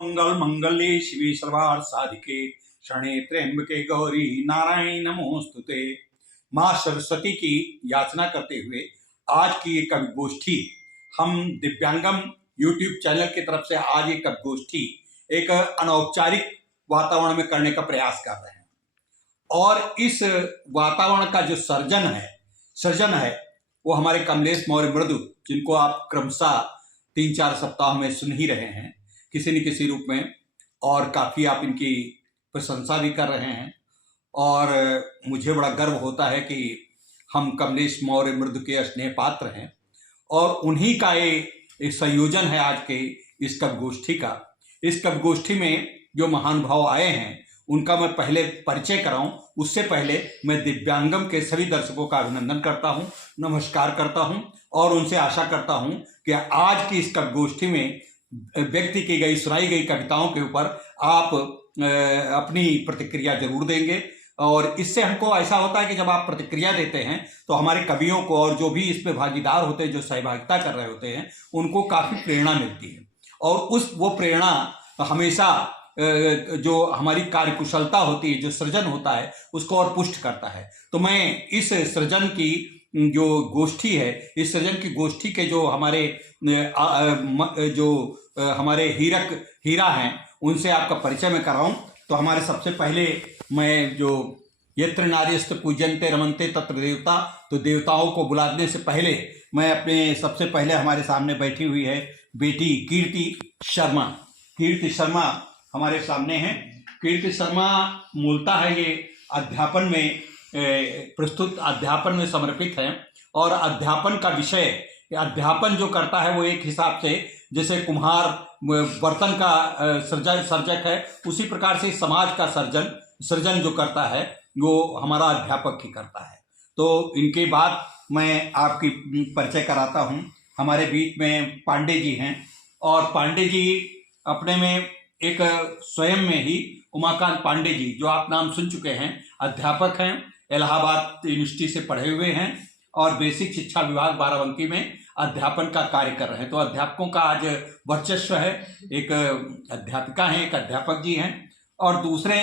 मंगल मंगल्ये शिवे सर्वार्थ साधिके शरणे त्र्यंबके गौरी नारायण नमोस्तुते। माँ सरस्वती की याचना करते हुए आज की एक कवि गोष्ठी हम दिव्यांगम यूट्यूब चैनल की तरफ से आज एक कवि गोष्ठी एक अनौपचारिक वातावरण में करने का प्रयास कर रहे हैं। और इस वातावरण का जो सृजन है वो हमारे कमलेश मौर्य मृदु, जिनको आप क्रमशः 3-4 सप्ताह में सुन ही रहे हैं किसी न किसी रूप में, और काफ़ी आप इनकी प्रशंसा भी कर रहे हैं। और मुझे बड़ा गर्व होता है कि हम कमलेश मौर्य मृदु के स्नेह पात्र हैं, और उन्हीं का एक संयोजन है आज के इस कवि गोष्ठी का। इस कवि गोष्ठी में जो महानुभाव आए हैं उनका मैं पहले परिचय कराऊं, उससे पहले मैं दिव्यांगम के सभी दर्शकों का अभिनंदन करता हूं, नमस्कार करता हूं, और उनसे आशा करता हूं कि आज की इस कवि गोष्ठी में व्यक्त की गई सुनाई गई कविताओं के ऊपर आप अपनी प्रतिक्रिया जरूर देंगे। और इससे हमको ऐसा होता है कि जब आप प्रतिक्रिया देते हैं तो हमारे कवियों को और जो भी इसमें भागीदार होते हैं, जो सहभागिता कर रहे होते हैं, उनको काफ़ी प्रेरणा मिलती है। और वो प्रेरणा हमेशा जो हमारी कार्यकुशलता होती है, जो सृजन होता है, उसको और पुष्ट करता है। तो मैं इस सृजन की जो गोष्ठी है, इस सृजन की गोष्ठी के जो हमारे हीरा हैं, उनसे आपका परिचय मैं कर रहा हूँ। तो हमारे सबसे पहले मैं जो यत्र नार्यस्त पूज्यन्ते रमन्ते तत्र देवता, तो देवताओं को बुलाने से पहले मैं अपने सबसे पहले हमारे सामने बैठी हुई है बेटी कीर्ति शर्मा हमारे सामने हैं। कीर्ति शर्मा मूलतः है ये अध्यापन में समर्पित है, और अध्यापन का विषय, अध्यापन जो करता है वो एक हिसाब से जैसे कुम्हार बर्तन का सर्जक है, उसी प्रकार से समाज का सृजन जो करता है वो हमारा अध्यापक ही करता है। तो इनके बाद मैं आपकी परिचय कराता हूँ। हमारे बीच में पांडे जी हैं, और पांडे जी अपने में एक स्वयं में ही उमाकांत पांडे जी, जो आप नाम सुन चुके हैं, अध्यापक हैं, इलाहाबाद यूनिवर्सिटी से पढ़े हुए हैं, और बेसिक शिक्षा विभाग बाराबंकी में अध्यापन का कार्य कर रहे हैं। तो अध्यापकों का आज वर्चस्व है। एक अध्यापिका हैं, एक अध्यापक जी हैं, और दूसरे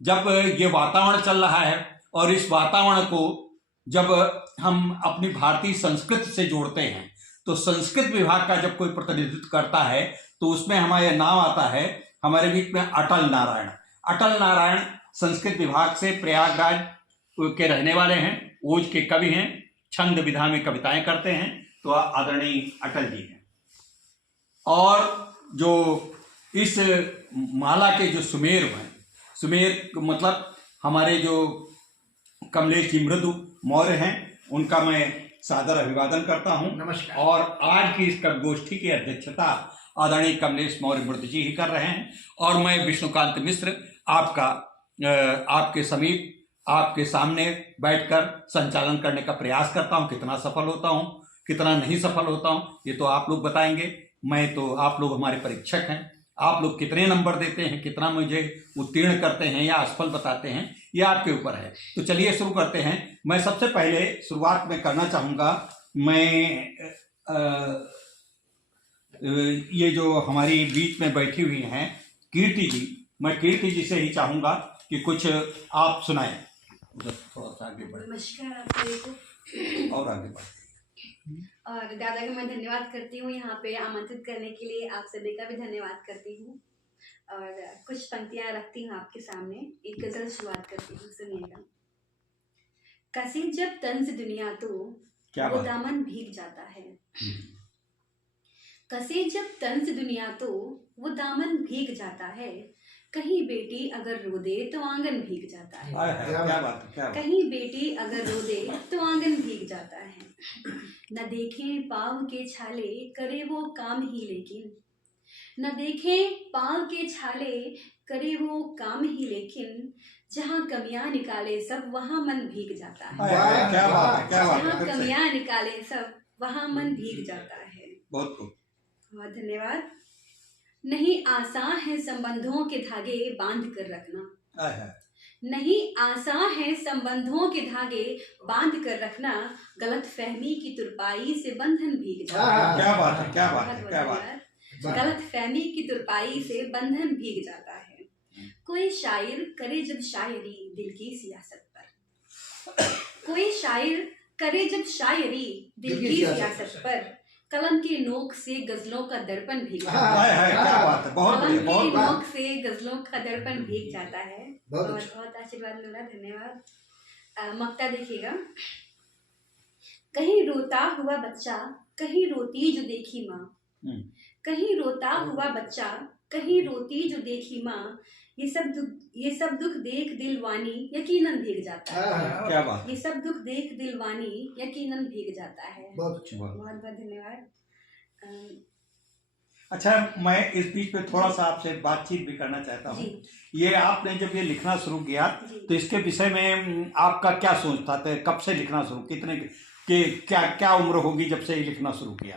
जब ये वातावरण चल रहा है, और इस वातावरण को जब हम अपनी भारतीय संस्कृत से जोड़ते हैं, तो संस्कृत विभाग का जब कोई प्रतिनिधित्व करता है तो उसमें हमारा नाम आता है। हमारे बीच में अटल नारायण संस्कृत विभाग से प्रयागराज के रहने वाले हैं, ओज के कवि हैं, छंद विधा में कविताएं करते हैं। तो आदरणीय अटल जी हैं। और जो इस माला के जो सुमेर मतलब हमारे जो कमलेश जी मृदु मौर्य हैं, उनका मैं सादर अभिवादन करता हूं। नमस्कार। और आज की इस गोष्ठी की अध्यक्षता आदरणीय कमलेश मौर्य मृदु जी ही कर रहे हैं, और मैं विष्णुकांत मिश्र आपके समीप, आपके सामने बैठकर संचालन करने का प्रयास करता हूं। कितना सफल होता हूं, कितना नहीं सफल होता हूं, ये तो आप लोग बताएंगे। आप लोग हमारे परीक्षक हैं। आप लोग कितने नंबर देते हैं, कितना मुझे उत्तीर्ण करते हैं या असफल बताते हैं, ये आपके ऊपर है। तो चलिए शुरू करते हैं। मैं सबसे पहले शुरुआत में करना चाहूँगा, ये जो हमारी बीच में बैठी हुई हैं कीर्ति जी, मैं कीर्ति जी से ही चाहूँगा कि कुछ आप सुनाएं। थोड़ा सा आगे बढ़े। नमस्कार आप सभी को, और आगे बढ़े। और दादा का मैं धन्यवाद करती हूँ यहाँ पे आमंत्रित करने के लिए। आप सभी का भी धन्यवाद करती हूँ, और कुछ पंक्तियाँ रखती हूँ आपके सामने। एक गजल शुरुआत करती हूँ, सुनिएगा। कसे जब तंज दुनिया तो वो दामन भीग जाता है। कसे जब तंज दुनिया तो वो दामन भीग जाता है। कहीं बेटी अगर रो दे तो आंगन भीग जाता है। क्या बात है। कहीं बेटी अगर रो दे तो आंगन भीग जाता है। न देखें पाँव के छाले करे वो काम ही लेकिन, न देखें पाँव के छाले करे वो काम ही लेकिन, जहाँ कमियां निकाले सब वहाँ मन भीग जाता है। जहाँ कमियां निकाले सब वहाँ मन भीग जाता है। बहुत खूब, बहुत धन्यवाद। नहीं आसान है संबंधों के धागे बांध कर रखना, नहीं आसान है संबंधों के धागे बांध कर रखना, गलत फहमी की तुरपाई से बंधन भीग जाता है। क्या बात है, क्या बात है, क्या बात है। गलत फहमी की तुरपाई से बंधन भीग जाता है। कोई शायर करे जब शायरी दिल की सियासत पर, कोई शायर करे जब शायरी दिल की सियासत पर, कलम के नोक से गजलों का दर्पण भीग जाता है। क्या बात है, बहुत कलम बढ़िया, बहुत के बढ़िया। नोक से गजलों का दर्पण भीग जाता है। बहुत बहुत अच्छा। बहुत आशीर्वाद मिला, धन्यवाद। मक्ता देखिएगा। कहीं रोता हुआ बच्चा, कहीं रोती जो देखी माँ, कहीं रोता हुआ बच्चा, कहीं रोती जो देखी माँ, ये सब दुख देख दिलवानी यकीनन भीग जाता है। क्या बात ये सब दुख देख दिलवानी यकीनन भीग जाता है। बहुत अच्छा। बहुत बहुत धन्यवाद। अच्छा, मैं इस बीच में थोड़ा सा आपसे बातचीत भी करना चाहता हूँ। जी ये आपने जब ये लिखना शुरू किया जी। तो इसके विषय में आपका क्या सोच था? तो कब से लिखना शुरू, कितने के क्या क्या उम्र होगी जब से ये लिखना शुरू किया?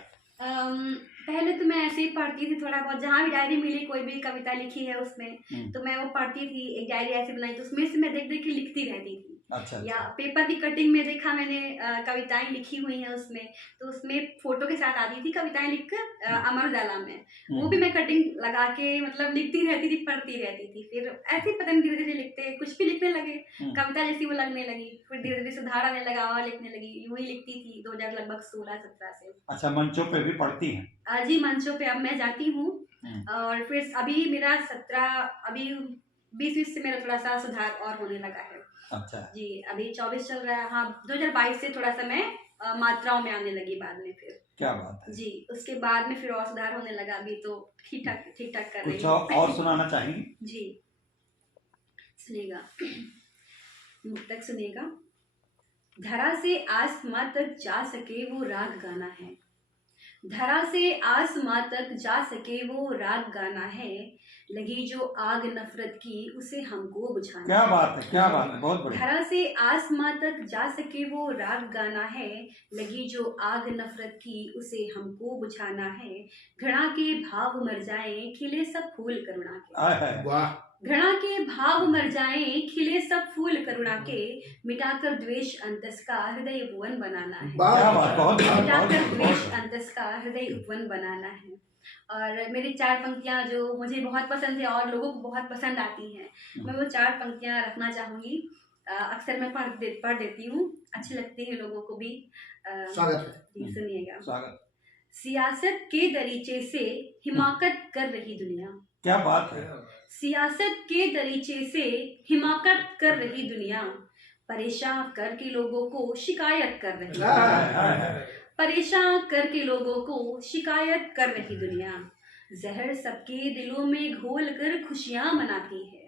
पहले तो मैं ऐसे ही पढ़ती थी थोड़ा बहुत, जहाँ भी डायरी मिली, कोई भी कविता लिखी है उसमें तो मैं वो पढ़ती थी। एक डायरी ऐसे बनाई तो उसमें से मैं देख देख के लिखती रहती थी। अच्छा, या पेपर की कटिंग में देखा मैंने कविताएं लिखी हुई हैं उसमें, तो उसमें फोटो के साथ आती थी कविताएं लिखकर अमर उजाला में, वो भी मैं कटिंग लगा के मतलब लिखती रहती थी, पढ़ती रहती थी। फिर ऐसे ही पता नहीं धीरे धीरे लिखते कुछ भी लिखने लगे, कविता जैसी वो लगने लगी, फिर धीरे धीरे सुधार आने लगा और लिखने लगी। यूं ही लिखती थी 2000 लगभग 16-17 से। अच्छा, मंचों पे भी पढ़ती हैं? जी, मंचों पे अब मैं जाती हूँ। और फिर अभी मेरा 20-20 से मेरा थोड़ा सा सुधार और होने लगा है। अच्छा जी, अभी 24 चल रहा है। हाँ, 2022 से थोड़ा सा मैं मात्राओं में आने लगी बाद में। फिर क्या बात है जी, उसके बाद में फिर और सुधार होने लगा। अभी तो ठीक ठाक कर रही कुछ हूँ। और सुनाना चाहेंगे? जी, सुनेगा, मुक्तक सुनेगा। धरा से आसमां तक जा सके वो राग गाना है, धरा से आसमां तक जा सके वो राग गाना है, लगी जो आग नफरत की उसे हमको बुझाना। क्या बात है, क्या बात है, बहुत बढ़िया। धरा से आसमां तक जा सके वो राग गाना है, लगी जो आग नफरत की उसे हमको बुझाना है, घृणा के भाव मर जाएं खिले सब फूल करुणा के। वाह। घृणा के भाव मर जाएं खिले सब फूल करुणा के, मिटाकर द्वेष अंतस का हृदय उपवन बनाना है। क्या बात, बहुत मिटाकर द्वेष अंतस का हृदय उपवन बनाना है। और मेरी 4 पंक्तियां जो मुझे बहुत पसंद है और लोगों को बहुत पसंद आती हैं, मैं वो 4 पंक्तियां रखना चाहूंगी। अक्सर मैं पढ़ देती हूँ, अच्छी लगती है लोगों को भी। स्वागत है। सुनिएगा। स्वागत। सियासत के दरीचे से हिमाकत कर रही दुनिया, क्या बात है। सियासत के दरीचे से हिमाकत कर रही दुनिया, परेशान करके लोगों को शिकायत कर रही दुनिया, परेशान करके लोगों को शिकायत कर रही दुनिया, जहर सबके दिलों में घोल कर खुशियां मनाती है,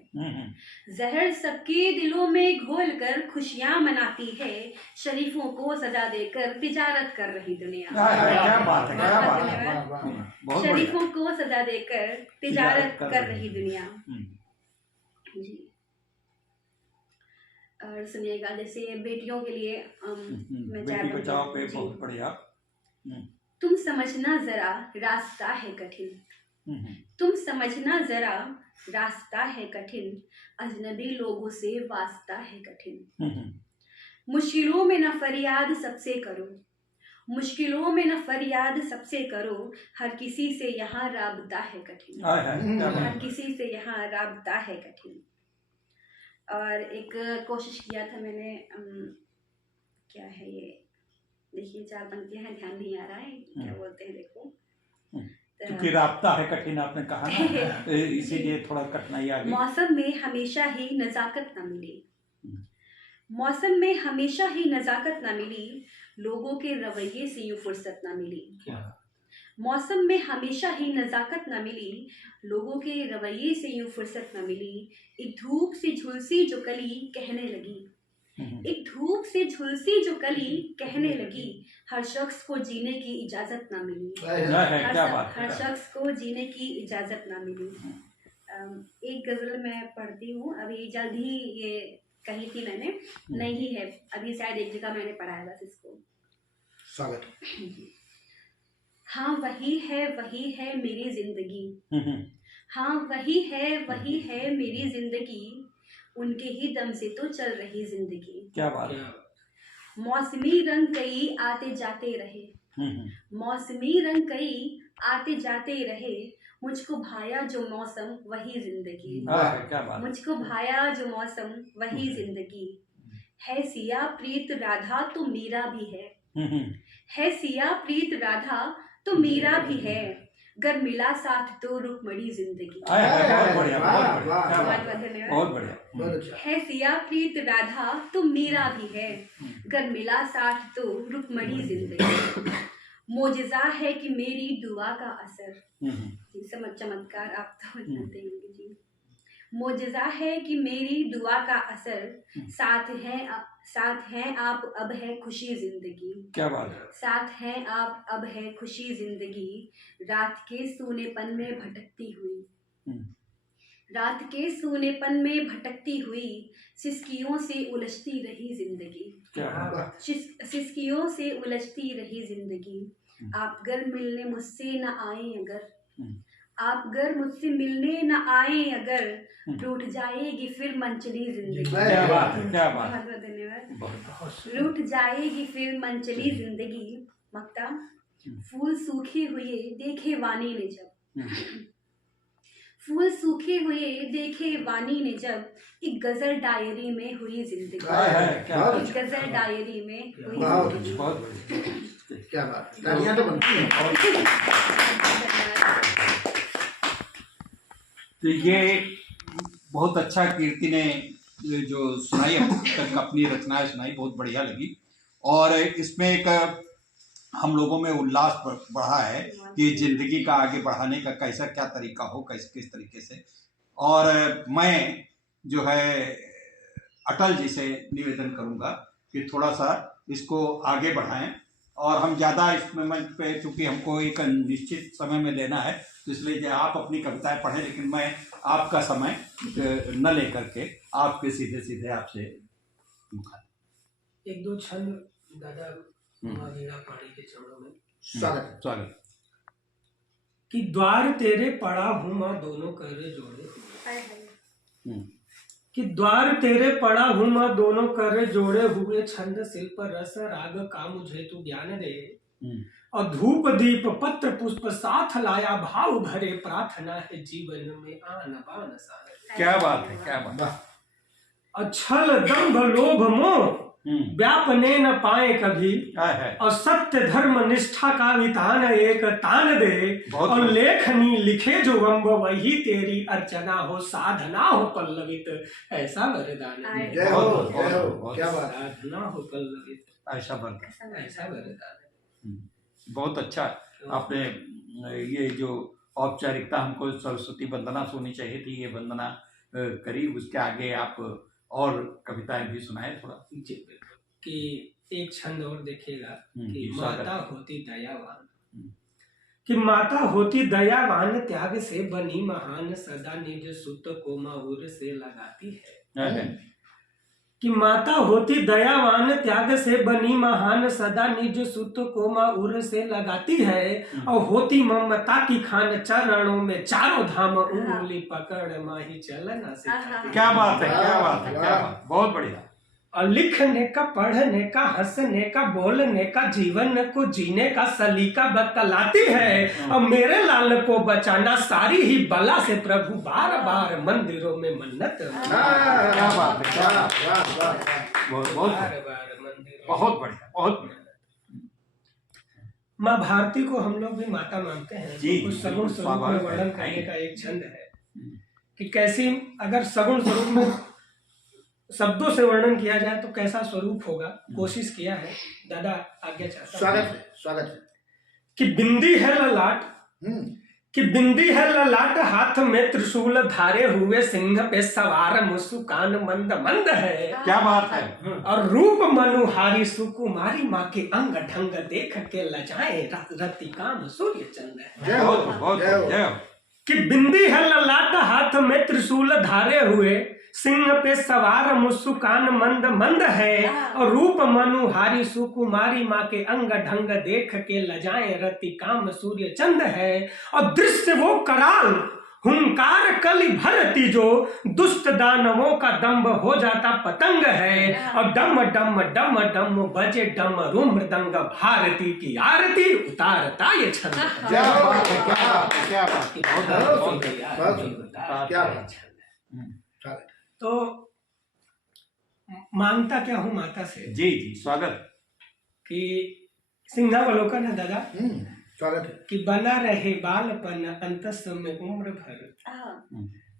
जहर सबके दिलों में घोल कर खुशियां मनाती है, शरीफों को सजा देकर तिजारत कर रही दुनिया। क्या बात है, क्या बात है, शरीफों को सजा देकर तिजारत कर रही दुनिया। जी, और सुनिएगा, जैसे बेटियों के लिए मैं बेटी बचाओ पे बहुत बढ़िया। तुम समझना जरा रास्ता है कठिन, तुम समझना जरा रास्ता है कठिन, अजनबी लोगों से वास्ता है कठिन, मुश्किलों में न फरियाद सबसे करो, मुश्किलों में न फरियाद सबसे करो, हर किसी से यहाँ राबता है कठिन, हर किसी से यहाँ राबता है कठिन। और एक कोशिश किया था मैंने, क्या है ये, देखिए 4 पंक्तियां हैं, ध्यान नहीं आ रहा है क्या बोलते हैं, देखो। क्योंकि राब्ता है कठिन आपने कहा ना, इसीलिए थोड़ा कठिनाई आ गई। मौसम में हमेशा ही नजाकत न मिली, मौसम में हमेशा ही नजाकत न मिली, लोगों के रवैये से यूं फुर्सत न मिली, मौसम में हमेशा ही नजाकत न मिली, लोगों के रवैये से यूं फुर्सत न मिली, एक धूप से झुलसी जो कली कहने लगी, एक धूप से झुलसी जो कली कहने लगी, हर शख्स को जीने की इजाजत ना मिली, हर शख्स को जीने की इजाजत ना मिली। एक गजल मैं पढ़ती हूँ, अभी जल्द ही ये कही थी मैंने, नहीं है अभी, शायद एक जगह मैंने पढ़ा है बस इसको। स्वागत। हाँ वही है मेरी जिंदगी, हाँ वही है मेरी जिंदगी, उनके ही दम से तो चल रही जिंदगी। क्या बात है। मौसमी रंग कई आते जाते रहे, मौसमी रंग कई आते जाते रहे, मुझको भाया जो मौसम वही जिंदगी। क्या बात। मुझको भाया जो मौसम वही जिंदगी। है सिया प्रीत राधा तो मीरा भी है सिया प्रीत राधा तो मीरा भी है, गर मिला साथ तो रुक्मणी जिंदगी। बहुत बढ़िया, बहुत बढ़िया, क्या बहुत बात। धन्यवाद। बहुत बढ़िया। बहुत अच्छा। है सिया प्रीत राधा तो मीरा भी है, गर मिला साथ तो रुक्मणी जिंदगी। मोजिजा है कि मेरी दुआ का असर। जी समझ चमत्कार आप तो जानते होंगे जी। मोजिजा है कि मेरी दुआ का असर, साथ हैं आप अब है खुशी जिंदगी। क्या बात है। साथ हैं आप अब है खुशी जिंदगी। रात के सूनेपन में भटकती हुई, रात के सूनेपन में भटकती हुई, सिसकियों से उलझती रही जिंदगी। सिसकियों से उलझती रही जिंदगी। आप घर मिलने मुझसे न आए अगर, आप घर मुझसे मिलने न आए अगर, रूठ जाएगी फिर मंचली जिंदगी। क्या बात है, क्या बात। बहुत बहुत धन्यवाद। रूठ जाएगी फिर मंचली जिंदगी। मक्ता फूल सूखे हुए देखे वाणी ने जब, फूल सूखे हुए देखे वाणी ने जब, एक गजल डायरी में हुई जिंदगी। एक गजल डायरी में हुई जिंदगी। बहुत बढ़िया, क्या बात। तालियां तो बनती हैं। तो ये बहुत अच्छा कीर्ति ने जो सुनाई, अब तक अपनी रचनाएं सुनाई, बहुत बढ़िया लगी। और इसमें एक हम लोगों में उल्लास बढ़ा है कि जिंदगी का आगे बढ़ाने का कैसा क्या तरीका हो, कैसे किस तरीके से। और मैं जो है अटल जी से निवेदन करूंगा कि थोड़ा सा इसको आगे बढ़ाएं, और हम ज़्यादा इसमें मंच पे, चूँकि हमको एक निश्चित समय में लेना है, तो इसलिए कि आप अपनी कविताएं पढ़ें, लेकिन मैं आपका समय न लेकर के आपके सीधे सीधे आपसे एक दो छंद दादा मीरा पाड़ी के चरणों में। स्वागत। कि द्वार तेरे पड़ा हूँ माँ दोनों करे जोड़े, कि द्वार तेरे पड़ा हूँ माँ दोनों करे जोड़े हुए, छंद शिल्प रस राग का मुझे तू ज्ञान दे, और धूप दीप पत्र पुष्प साथ लाया, भाव भरे प्रार्थना है जीवन में आन बान सारे। क्या बात है, क्या बात। अछल दंभ लोभ मोह व्यापने न पाए कभी, और सत्य धर्म निष्ठा का वितान एक तान दे, और लेखनी लिखे जो वंब वही तेरी अर्चना हो, साधना हो पल्लवित ऐसा वरदान। जय हो, जय हो। क्या बात। साधना हो पल्लवित ऐसा वरदान, ऐसा वरदान। बहुत अच्छा। आपने ये जो औपचारिकता हमको सरस्वती वंदना से होनी चाहिए थी, ये वंदना करी। उसके आगे आप और कविताएं भी सुनाए थोड़ा। कि एक छंद और देखिएगा कि माता होती दयावान, कि माता होती दयावान, त्याग से बनी महान, सदा निज सुत को माहुर से लगाती है। कि माता होती दयावान, त्याग से बनी महान, सदा निज सुत को माहुर से लगाती है, और होती ममता की खान, चरणों में चारों धाम उंगली पकड़ माही चलना सिखाती। क्या बात है, क्या बात है, क्या बात। बहुत बढ़िया। और लिखने का, पढ़ने का, हंसने का, बोलने का, जीवन को जीने का सलीका बतलाती है, और मेरे लाल को बचाना सारी ही बला से प्रभु बार बार मंदिरों में मन्नत। क्या बात है, क्या बात। बहुत बहुत बार बार मंदिर। बहुत बढ़िया, बहुत बढ़िया। माँ भारती को हम लोग भी माता मानते हैं। जी, कुछ सगुण स्वरूप में वर्णन करने का एक छंद है कि कैसी, अगर सगुण स्वरूप में शब्दों से वर्णन किया जाए तो कैसा स्वरूप होगा, कोशिश किया है। दादा आज्ञा चाहता हूं। स्वागत है, स्वागत है। कि बिंदी है ललाट, कि बिंदी है ललाट, हाथ में त्रिशूल धारे हुए, सिंह पे सवार, मुस्कान मंद मंद है। क्या बात है। और रूप मनुहारी सुकुमारी, माँ के अंग ढंग देख के लजाए रति काम सूर्य चंद है। जय हो, बहुत जय हो। जय हो। कि बिंदी है ललाट, हाथ में त्रिशूल धारे हुए, सिंह पे सवार, मुस्कान मंद मंद है, और रूप मनुहारी सुकुमारी, माँ के अंग ढंग देख के लजाए रति काम सूर्य चंद है। और दृश्य वो कराल हुंकार कली भरती जो, दुष्ट दानवों का दंभ हो जाता पतंग है। और डम डम डम डम बजे डमरू मृदंग, भारती की आरती उतारता ये छंद। क्या बात है, क्या बात है, क्या बात है। बहुत क्या बात है। तो मांगता क्या हूँ माता से जी जी स्वागत। कि सिंहावलोकन है दादा, स्वागत है। कि बना रहे बालपन अंतस में उम्र भर, आहा,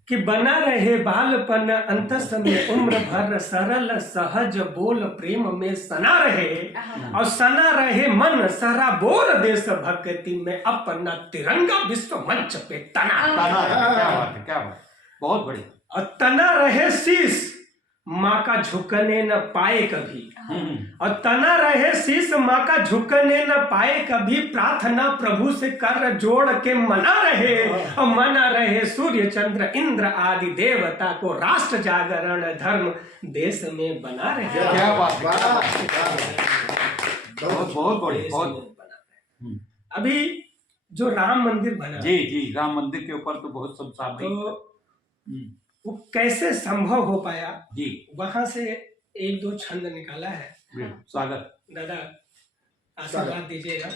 कि बना रहे बालपन अंतस में उम्र भर, सरल सहज बोल प्रेम में सना रहे, आहा। और सना रहे मन सारा बोल देश भक्ति में, अपना तिरंगा विश्व मंच पे तना। ताना है, क्या बात है, क्या बात है। बहुत बढ़िया। और तना रहे शीश माँ का झुकने न पाए कभी, और तना रहे शीश माँ का झुकने न पाए कभी, प्रार्थना प्रभु से कर जोड़ के मना रहे, और मना रहे सूर्य चंद्र इंद्र आदि देवता को, राष्ट्र जागरण धर्म देश में बना रहे। क्या बात है, क्या बात है। बहुत बहुत बढ़िया, देश बहुत। में बना रहे। अभी जो राम मंदिर बना, जी जी, राम मंदिर के ऊपर तो बहुत सब सामने। तो वो कैसे संभव हो पाया, जी वहां से एक दो छंद निकाला है। स्वागत। दादा आशीर्वाद दीजिएगा।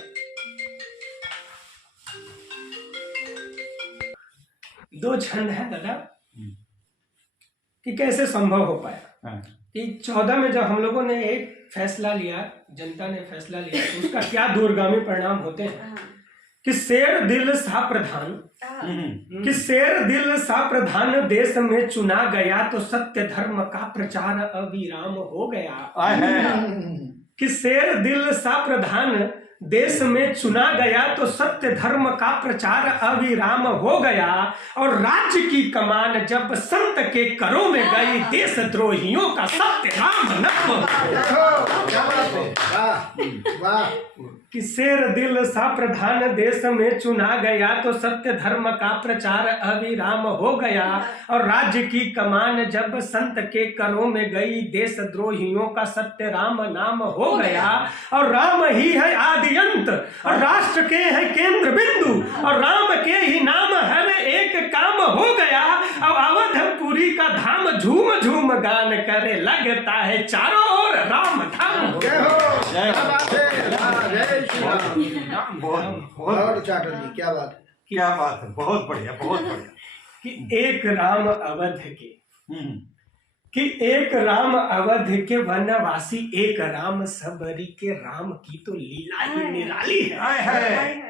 दो छंद है दादा, कि कैसे संभव हो पाया। हाँ। कि 14 में जब हम लोगों ने एक फैसला लिया, जनता ने फैसला लिया, तो उसका क्या दूरगामी परिणाम होते हैं। कि शेर दिल सा प्रधान, कि शेर दिल सा प्रधान देश में चुना गया, तो सत्य धर्म का प्रचार अविराम हो गया। कि शेर दिल सा प्रधान देश में चुना गया, तो सत्य धर्म का प्रचार अविराम हो गया, और राज्य की कमान जब संत के करों में गई, देशद्रोहियों का सत्य राम नाम। क्या बात है, वाह वाह। कि शेर दिल सा प्रधान देश में चुना गया, तो सत्य धर्म का प्रचार अविराम हो गया, और राज्य की कमान जब संत के करों में गई, देशद्रोहियों का सत्य राम नाम हो गया, और राम ही है आदि अंत, और राष्ट्र के है केंद्र बिंदु, और राम के ही नाम है एक काम हो गया, और अवधपुरी का धाम झूम झूम गान करे, लगता है चारों ओर राम धाम। जय हो, जय क्या हो। बात है, जय श्री राम। बहुत बहुत और चाटल जी, क्या बात है। क्या बात है, बहुत बढ़िया, बहुत बढ़िया। कि एक राम अवध के, कि एक राम अवध के वनवासी, एक राम सबरी के, राम की तो लीला ही निराली है।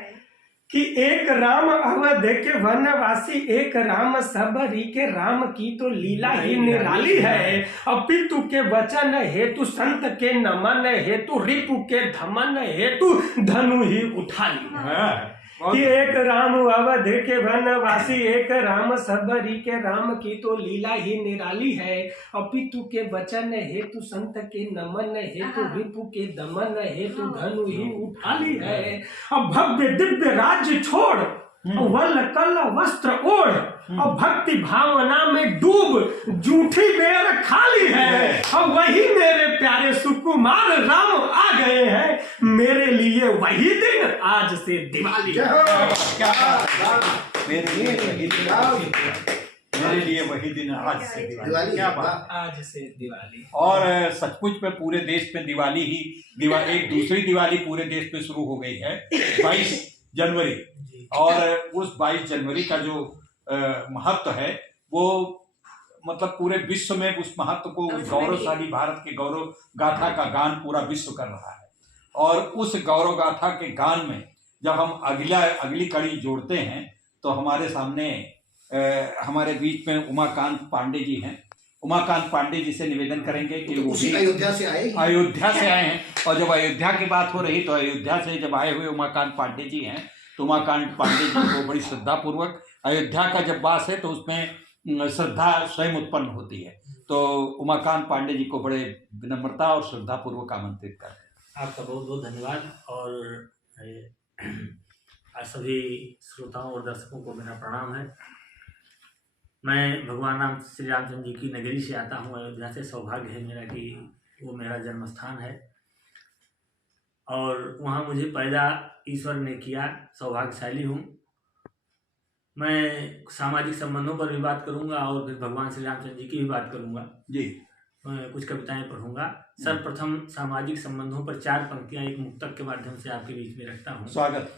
कि एक राम अवध के वनवासी, एक राम सबरी के, राम की तो लीला ही निराली है, और पितु के वचन हेतु, संत के नमन हेतु, रिपु के धमन हेतु, धनु ही उठा ली। कि एक राम अवध के वनवासी, एक राम सबरी के, राम की तो लीला ही निराली है, और पितु के वचन हेतु, संत के नमन हेतु, रिपु के दमन हेतु, धनु ही उठा ली है। अब भव्य दिव्य राज्य छोड़, वल कल वस्त्र ओढ़, और भक्ति भावना में डूब, जूठी बेर खाली है, अब वही मेरे प्यारे सुकुमार राम आ गए हैं, मेरे लिए वही दिन आज से दिवाली। जय हो, क्या बात है। मेरे लिए वही दिन, मेरे लिए वही दिन आज से दिवाली। क्या बात। आज से दिवाली। और सचमुच में पूरे देश में दिवाली ही एक दूसरी दिवाली पूरे देश में शुरू हो गई है 22 जनवरी। और उस 22 जनवरी का जो महत्व है वो मतलब पूरे विश्व में उस महत्व को, उस गौरवशाली भारत के गौरव गाथा का गान पूरा विश्व कर रहा है। और उस गौरव गाथा के गान में जब हम अगली कड़ी जोड़ते हैं तो हमारे सामने हमारे बीच में उमाकांत पांडे जी हैं। उमाकांत पांडे जी से निवेदन करेंगे कि वो उसी अयोध्या से आए हैं। और जब अयोध्या की बात हो रही तो अयोध्या से जब आए हुए उमाकांत पांडे जी हैं, तो उमाकांत पांडे जी को बड़ी श्रद्धा पूर्वक, अयोध्या का जब वास है तो उसमें श्रद्धा स्वयं उत्पन्न होती है। तो उमाकांत पांडे जी को बड़े विनम्रता और श्रद्धा पूर्वक आमंत्रित करते हैं। आपका बहुत बहुत धन्यवाद। और आज सभी श्रोताओं और दर्शकों को मेरा प्रणाम है। मैं भगवान राम श्री रामचंद्र जी की नगरी से आता हूँ, अयोध्या से। सौभाग्य है मेरा कि वो मेरा जन्म स्थान है और वहाँ मुझे पैदा ईश्वर ने किया। सौभाग्यशाली हूँ। मैं सामाजिक संबंधों पर भी बात करूंगा और फिर भगवान श्री रामचंद्र जी की भी बात करूंगा। जी। मैं कुछ कविताएं पढ़ूंगा। सर्वप्रथम सामाजिक संबंधों पर 4 पंक्तियां एक मुक्तक के माध्यम से आपके बीच में रखता हूँ। स्वागत।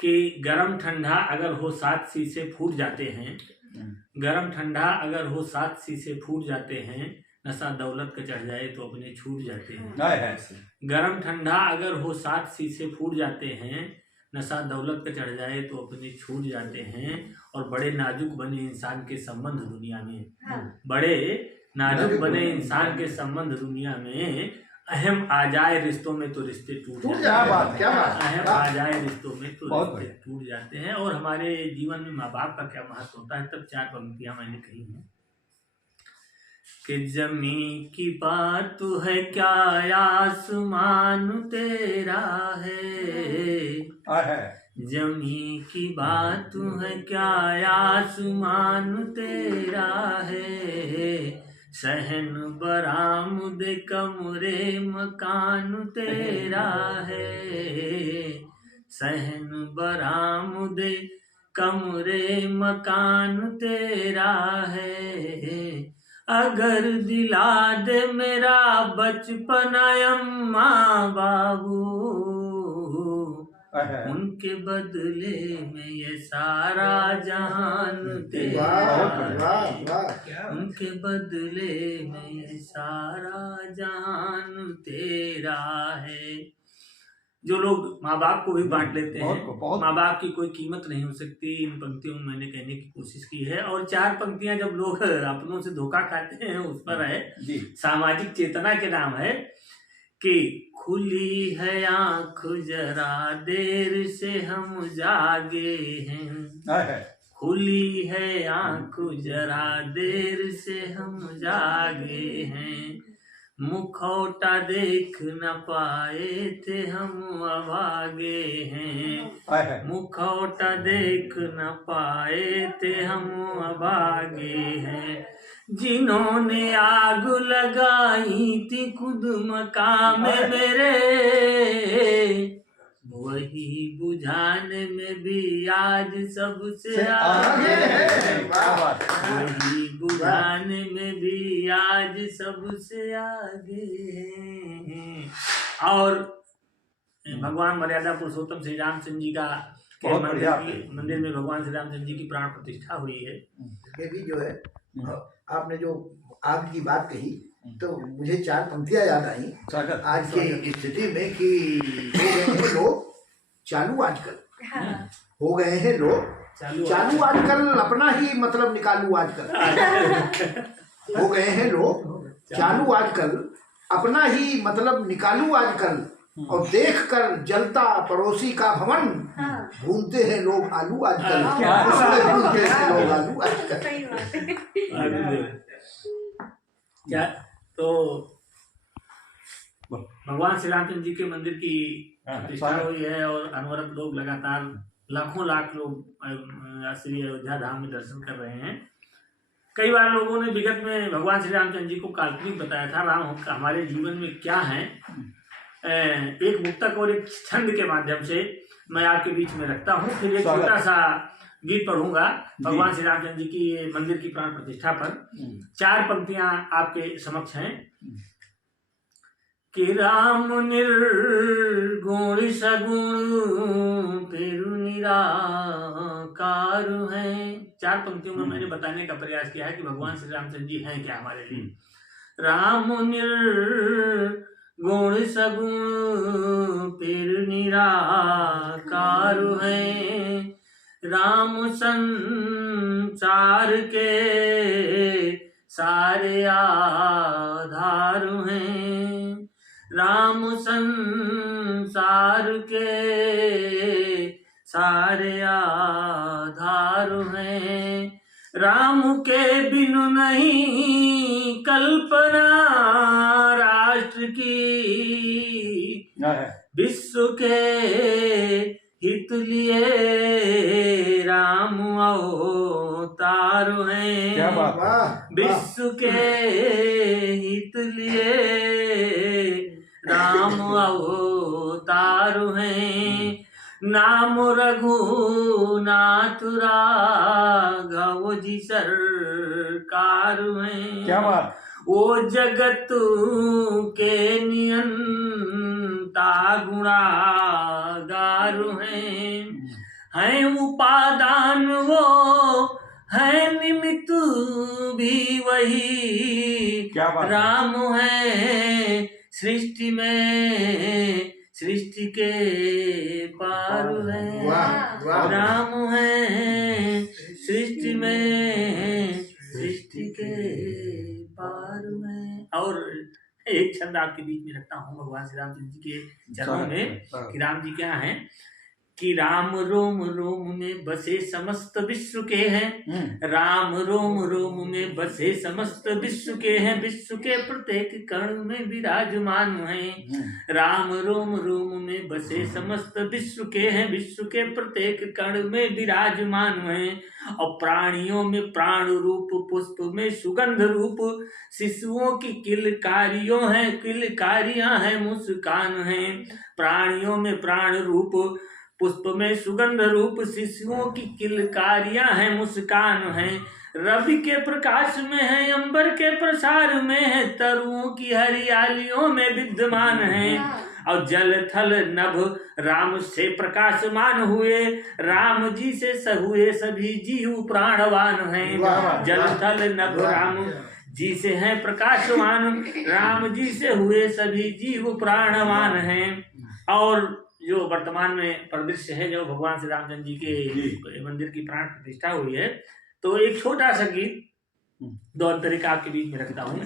कि गरम ठंडा अगर हो 7 शीशे फूट जाते हैं, गरम ठंडा अगर हो 7 शीशे फूट जाते हैं, नशा दौलत का चढ़ जाए तो अपने छूट जाते हैं। गरम ठंडा अगर हो 7 शीशे फूट जाते हैं, नशा दौलत का चढ़ जाए तो अपने छूट जाते हैं। और बड़े नाजुक बने इंसान के संबंध दुनिया में, बड़े नाजुक बने इंसान के संबंध दुनिया में, अहम आ जाए रिश्तों में तो रिश्ते टूट जाते हैं। क्या बात। अहम आ जाए रिश्तों में तो रिश्ते टूट जाते हैं। और हमारे जीवन में माँ बाप का क्या महत्व होता है, तब 4 पंक्तियां मैंने कही हैं कि जमी की बात है क्या आसमान तेरा है, जमी की बात है क्या आसमान तेरा है, सहन बरामद कमरे मकान तेरा है, सहन बरामद कमरे मकान तेरा है। अगर दिला दे मेरा बचपन अम्मा बाबू, उनके बदले में ये सारा जहान तेरा है, उनके बदले में ये सारा जहान तेरा है। जो लोग माँ बाप को भी बांट लेते हैं, माँ बाप की कोई कीमत नहीं हो सकती, इन पंक्तियों में मैंने कहने की कोशिश की है। और 4 पंक्तियां जब लोग अपनों से धोखा खाते हैं उस पर है सामाजिक चेतना के नाम है कि खुली है आँख जरा देर से हम जागे हैं, खुली है आँख जरा देर से हम जागे हैं, मुखौटा देख न पाए थे हम अभागे हैं, मुखौटा देख न पाए थे हम अभागे हैं। जिन्होंने आग लगाई थी खुद मकाम मेरे, वही बुझाने में भी आज सबसे आगे है, वही बुझाने में भी आज सबसे आगे है। और भगवान मर्यादा पुरुषोत्तम श्री रामचंद्र जी का मंदिर में भगवान श्री रामचंद्र जी की प्राण प्रतिष्ठा हुई है। ये भी जो है आपने जो आग की बात कही तो मुझे 4 पंक्तियां याद आई आज के स्थिति में कि हो गए हैं लोग चालू आजकल, हो गए हैं लोग चालू आजकल, अपना ही मतलब निकालू आजकल, हो गए हैं लोग चालू आजकल, अपना ही मतलब निकालू आजकल, और देख कर जलता पड़ोसी का भवन, भूनते हैं लोग आलू आजकल, उसमें भूनते हैं लोग आलू आजकल। क्या तो भगवान श्री रामचंद्र जी के मंदिर की प्रतिष्ठा हुई है और अनवरत लोग लगातार लाखों लाख लोग श्री अयोध्या धाम में दर्शन कर रहे हैं। कई बार लोगों ने विगत में भगवान श्री रामचंद्र जी को काल्पनिक बताया था। राम हमारे जीवन में क्या है, एक मुक्तक और एक छंद के माध्यम से मैं आपके बीच में रखता हूँ। फिर एक छोटा सा गीत पढ़ूंगा भगवान श्री रामचंद्र जी की मंदिर की प्राण प्रतिष्ठा पर। 4 पंक्तियां आपके समक्ष हैं कि राम निर्गुण सगुण फिर निराकार है। 4 पंक्तियों में मैंने बताने का प्रयास किया है कि भगवान श्री रामचंद्र जी हैं क्या हमारे लिए। राम निर्गुण सगुण फिर निराकार है, राम संसार के सारे आधार हैं, राम संसार के सारे आधार हैं, राम के बिनु नहीं कल्पना राष्ट्र की, विश्व के हित लिए राम अवतार हैं, विश्व के हित लिए राम अवतार हैं, नाम रघुनाथ राघव जी सरकार हैं। क्या बात। ओ जगत के नियंता गुणागार हैं उपादान वो है निमित्त भी वही। क्या बात। राम है सृष्टि में सृष्टि के पार है। वाह, वाह। राम है सृष्टि में सृष्टि के पार है। और एक छंद आपके बीच में रखता हूँ भगवान श्री रामचंद्र जी के चरणों में कि राम जी क्या हैं कि राम रोम रोम में बसे समस्त विश्व के हैं। राम रोम रोम में बसे समस्त विश्व के हैं। विश्व के प्रत्येक कण में विराजमान हैं। राम रोम रोम में बसे समस्त विश्व के हैं। विश्व के प्रत्येक कण में विराजमान हैं। और प्राणियों में प्राण रूप, पुष्प में सुगंध रूप, शिशुओं की किलकारियों हैं, किलकारियां हैं, मुस्कान हैं। प्राणियों में प्राण रूप, पुष्प में सुगंध रूप, शिशुओं की किलकारियां हैं, मुस्कान हैं। रवि के प्रकाश में है, अंबर के प्रसार में है, तरुओं की हरियालियों में विद्यमान है। और जल थल नभ राम से प्रकाशमान हुए। राम जी से हुए सभी जीव प्राणवान हैं। जल थल नभ राम जी से हैं प्रकाशवान। राम जी से हुए सभी जीव प्राणवान हैं। और जो वर्तमान में परिदृश्य है, जो भगवान श्री रामचंद्र जी के मंदिर की प्राण प्रतिष्ठा हुई है, तो एक छोटा सा गीत दो अंतरिका आपके बीच में रखता हूँ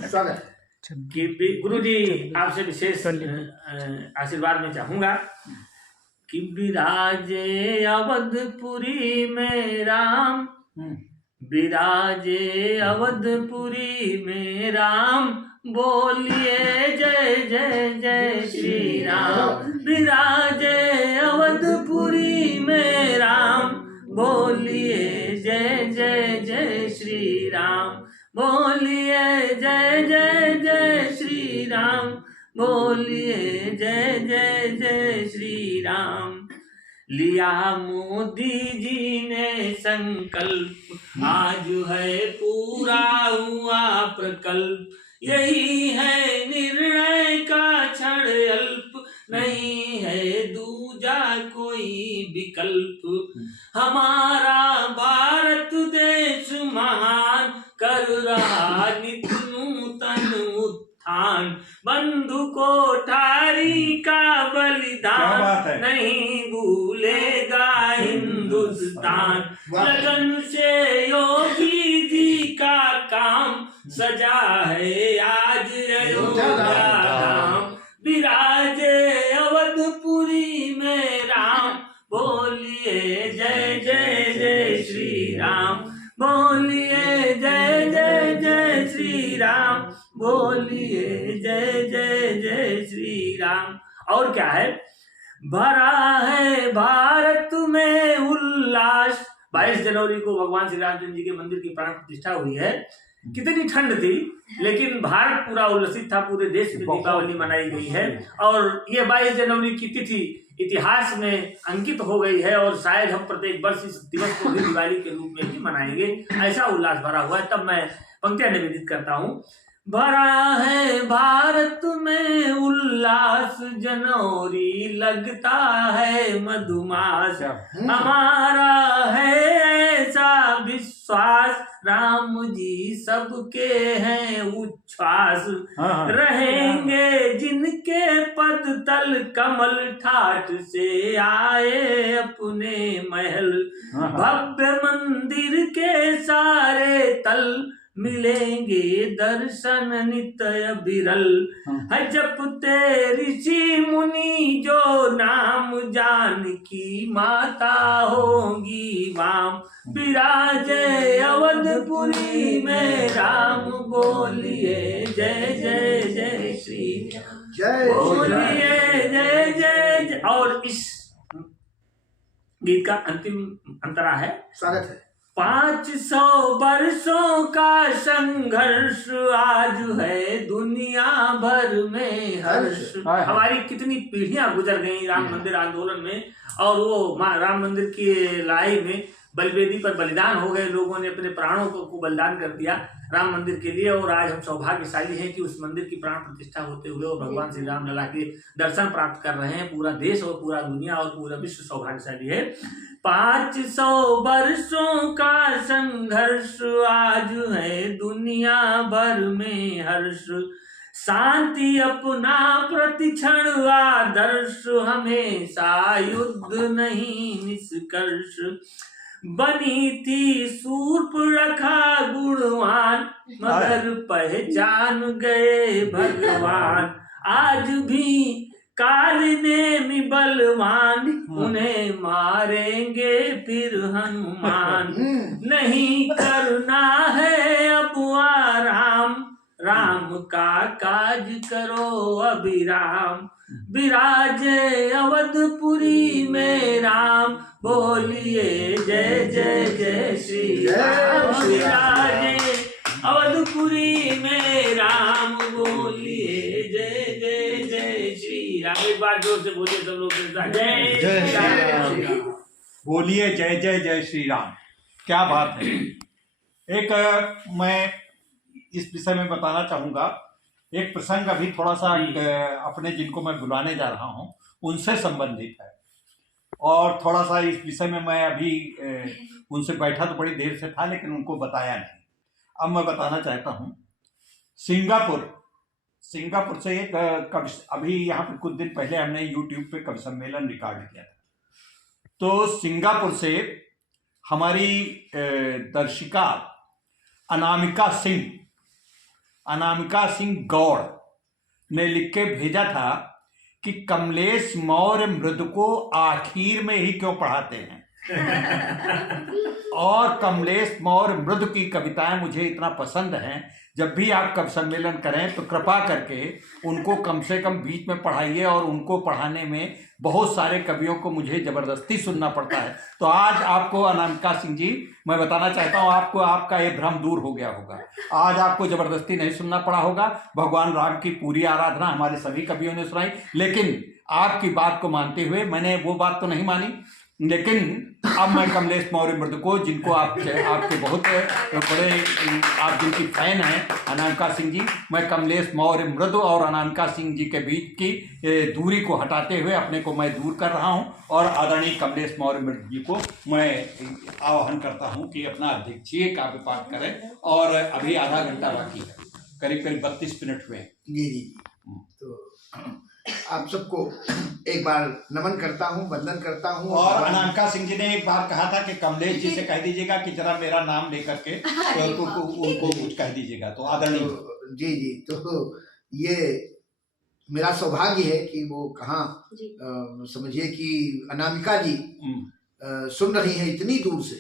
कि गुरु जी आपसे विशेष आशीर्वाद में चाहूंगा कि विराजे अवधपुरी में राम, विराजे अवधपुरी में राम, बोलिए जय जय जय श्री राम। विराजे अवधपुरी में राम, बोलिए जय जय जय श्री राम। बोलिए जय जय जय श्री राम। बोलिए जय जय जय श्री राम। लिया मोदी जी ने संकल्प, आज है पूरा हुआ प्रकल्प। यही है निर्णय का क्षण अल्प, नहीं है दूजा कोई विकल्प। हमारा भारत देश महान, कर रहा नित नूतन उत्थान। बंधु कोठारी का बलिदान, नहीं भूलेगा हिंदुस्तान। लगन से योगी जी का काम, सजा है आज अयोध्या धाम। विराजे अवधपुरी में राम, बोलिए जय जय जय श्री राम। बोलिए जय जय जय श्री राम। बोलिए जय जय जय श्री राम। और क्या है, भरा है भारत में उल्लास। 22 जनवरी को भगवान श्री रामचंद्र जी के मंदिर की प्राण प्रतिष्ठा हुई है। कितनी ठंड थी, लेकिन भारत पूरा उल्लसित था, पूरे देश में दीपावली मनाई गई है। और ये 22 जनवरी की तिथि इतिहास में अंकित हो गई है और शायद हम प्रत्येक वर्ष इस दिवस को भी दिवाली के रूप में भी मनाएंगे। ऐसा उल्लास भरा हुआ है। तब मैं पंक्तियां निवेदित करता हूँ। भरा है भारत में उल्लास, जनवरी लगता है मधुमास। हमारा है ऐसा विश्वास, राम जी सबके हैं उच्छ्वास। रहेंगे जिनके पद तल, कमल ठाठ से आए अपने महल। भव्य मंदिर के सारे तल, मिलेंगे दर्शन नित्य बिरल। है जपते ऋषि मुनि जो नाम, जानकी माता होगी वाम। विराजे अवधपुरी में राम, बोलिए जय जय जय श्री जय। बोलिए जय जय जय। और इस गीत का अंतिम अंतरा है। स्वागत है। 500 वर्षों का संघर्ष आज है दुनिया भर में हर्ष। हमारी कितनी पीढ़ियां गुजर गई राम मंदिर आंदोलन में, और वो राम मंदिर की लड़ाई में बलिवेदी पर बलिदान हो गए, लोगों ने अपने प्राणों को बलिदान कर दिया राम मंदिर के लिए। और आज हम सौभाग्यशाली हैं कि उस मंदिर की प्राण प्रतिष्ठा होते हुए और भगवान श्री राम लला के दर्शन प्राप्त कर रहे हैं। पूरा देश और पूरा दुनिया और पूरा विश्व सौभाग्यशाली है। 500 वर्षों का संघर्ष आज है दुनिया भर में हर्ष। शांति अपना प्रतिक्षण आदर्श, हमेशा युद्ध नहीं निष्कर्ष। बनी थी शूर्पणखा गुणवान, मगर पहचान गए भगवान। आज भी काल ने बलवान, उन्हें मारेंगे फिर हनुमान। नहीं करना है अब आराम, राम का काज करो अभिराम। विराजे अवधपुरी में राम, बोलिए जय जय जय श्री राम। विराजे अवधपुरी में राम, बोलिए जय जय जय श्री राम। एक बार जोर से बोलिए सब लोग, जय जय श्री राम। बोलिए जय जय जय श्री राम। क्या बात है। एक मैं इस विषय में बताना चाहूँगा, एक प्रसंग अभी थोड़ा सा अपने जिनको मैं बुलाने जा रहा हूँ उनसे संबंधित है, और थोड़ा सा इस विषय में मैं अभी उनसे बैठा तो बड़ी देर से था लेकिन उनको बताया नहीं। अब मैं बताना चाहता हूँ। सिंगापुर से एक कवि, अभी यहाँ पे कुछ दिन पहले हमने यूट्यूब पे कवि सम्मेलन रिकॉर्ड किया था, तो सिंगापुर से हमारी दर्शिका अनामिका सिंह गौड़ ने लिख के भेजा था कि कमलेश मौर्य मृदु को आखिर में ही क्यों पढ़ाते हैं। और कमलेश मौर्य मृदु की कविताएं मुझे इतना पसंद हैं, जब भी आप कवि सम्मेलन करें तो कृपा करके उनको कम से कम बीच में पढ़ाइए। और उनको पढ़ाने में बहुत सारे कवियों को मुझे ज़बरदस्ती सुनना पड़ता है। तो आज आपको अनामिका सिंह जी, मैं बताना चाहता हूँ आपको, आपका ये भ्रम दूर हो गया होगा। आज आपको ज़बरदस्ती नहीं सुनना पड़ा होगा। भगवान राम की पूरी आराधना हमारे सभी कवियों ने सुनाई, लेकिन आपकी बात को मानते हुए मैंने वो बात तो नहीं मानी। लेकिन अब मैं कमलेश मौर्य मृदु को, जिनको आपके बहुत बड़े, आप जिनकी फैन हैं अनामिका सिंह जी, मैं कमलेश मौर्य मृदु और अनामिका सिंह जी के बीच की दूरी को हटाते हुए अपने को मैं दूर कर रहा हूं, और आदरणीय कमलेश मौर्य मृदु जी को मैं आह्वान करता हूं कि अपना अध्यक्षीय काव्य पाठ करें। और अभी आधा घंटा बाकी है, करीब 32 मिनट हुए। जी जी। तो आप सबको एक बार नमन करता हूँ, वंदन करता हूँ। और अनामिका सिंह जी ने एक बार कहा था कि कमलेश जी से कह दीजिएगा कि जरा मेरा नाम लेकर के उनको कुछ कह दीजिएगा। तो आदरणीय जी जी। तो ये मेरा सौभाग्य है कि वो कहाँ, समझिए कि अनामिका जी सुन रही है इतनी दूर से,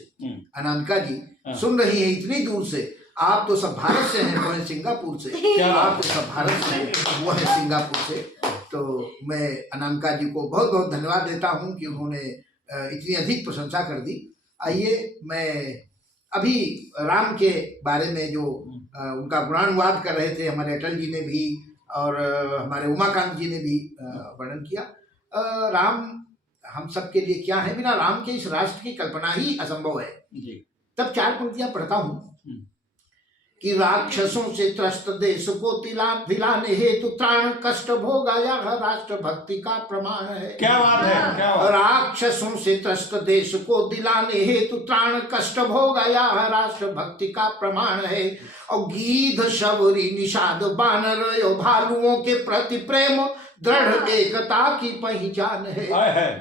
अनामिका जी सुन रही है इतनी दूर से। आप तो सब भारत से हैं, वो है सिंगापुर से। आप तो सब भारत से हैं, वो है सिंगापुर से। तो मैं अनामिका जी को बहुत बहुत धन्यवाद देता हूं कि उन्होंने इतनी अधिक प्रशंसा कर दी। आइए, मैं अभी राम के बारे में जो उनका गुणानुवाद कर रहे थे हमारे अटल जी ने भी और हमारे उमाकांत जी ने भी वर्णन किया। राम हम सब के लिए क्या है, बिना राम के इस राष्ट्र की कल्पना ही असंभव है। तब 4 पंक्तियां पढ़ता हूं कि राक्षसों से त्रस्त देश को दिलाने हेतु त्राण कष्ट भोगा यह राष्ट्र भक्ति का प्रमाण है। क्या बात है, क्या बात। राक्षसों से त्रस्त देश को दिलाने हेतु त्राण कष्ट भोगा यह राष्ट्र भक्ति का प्रमाण है। और गीध शबरी निषाद बानर यो भालुओं के प्रति प्रेम दृढ़ एकता की पहचान है।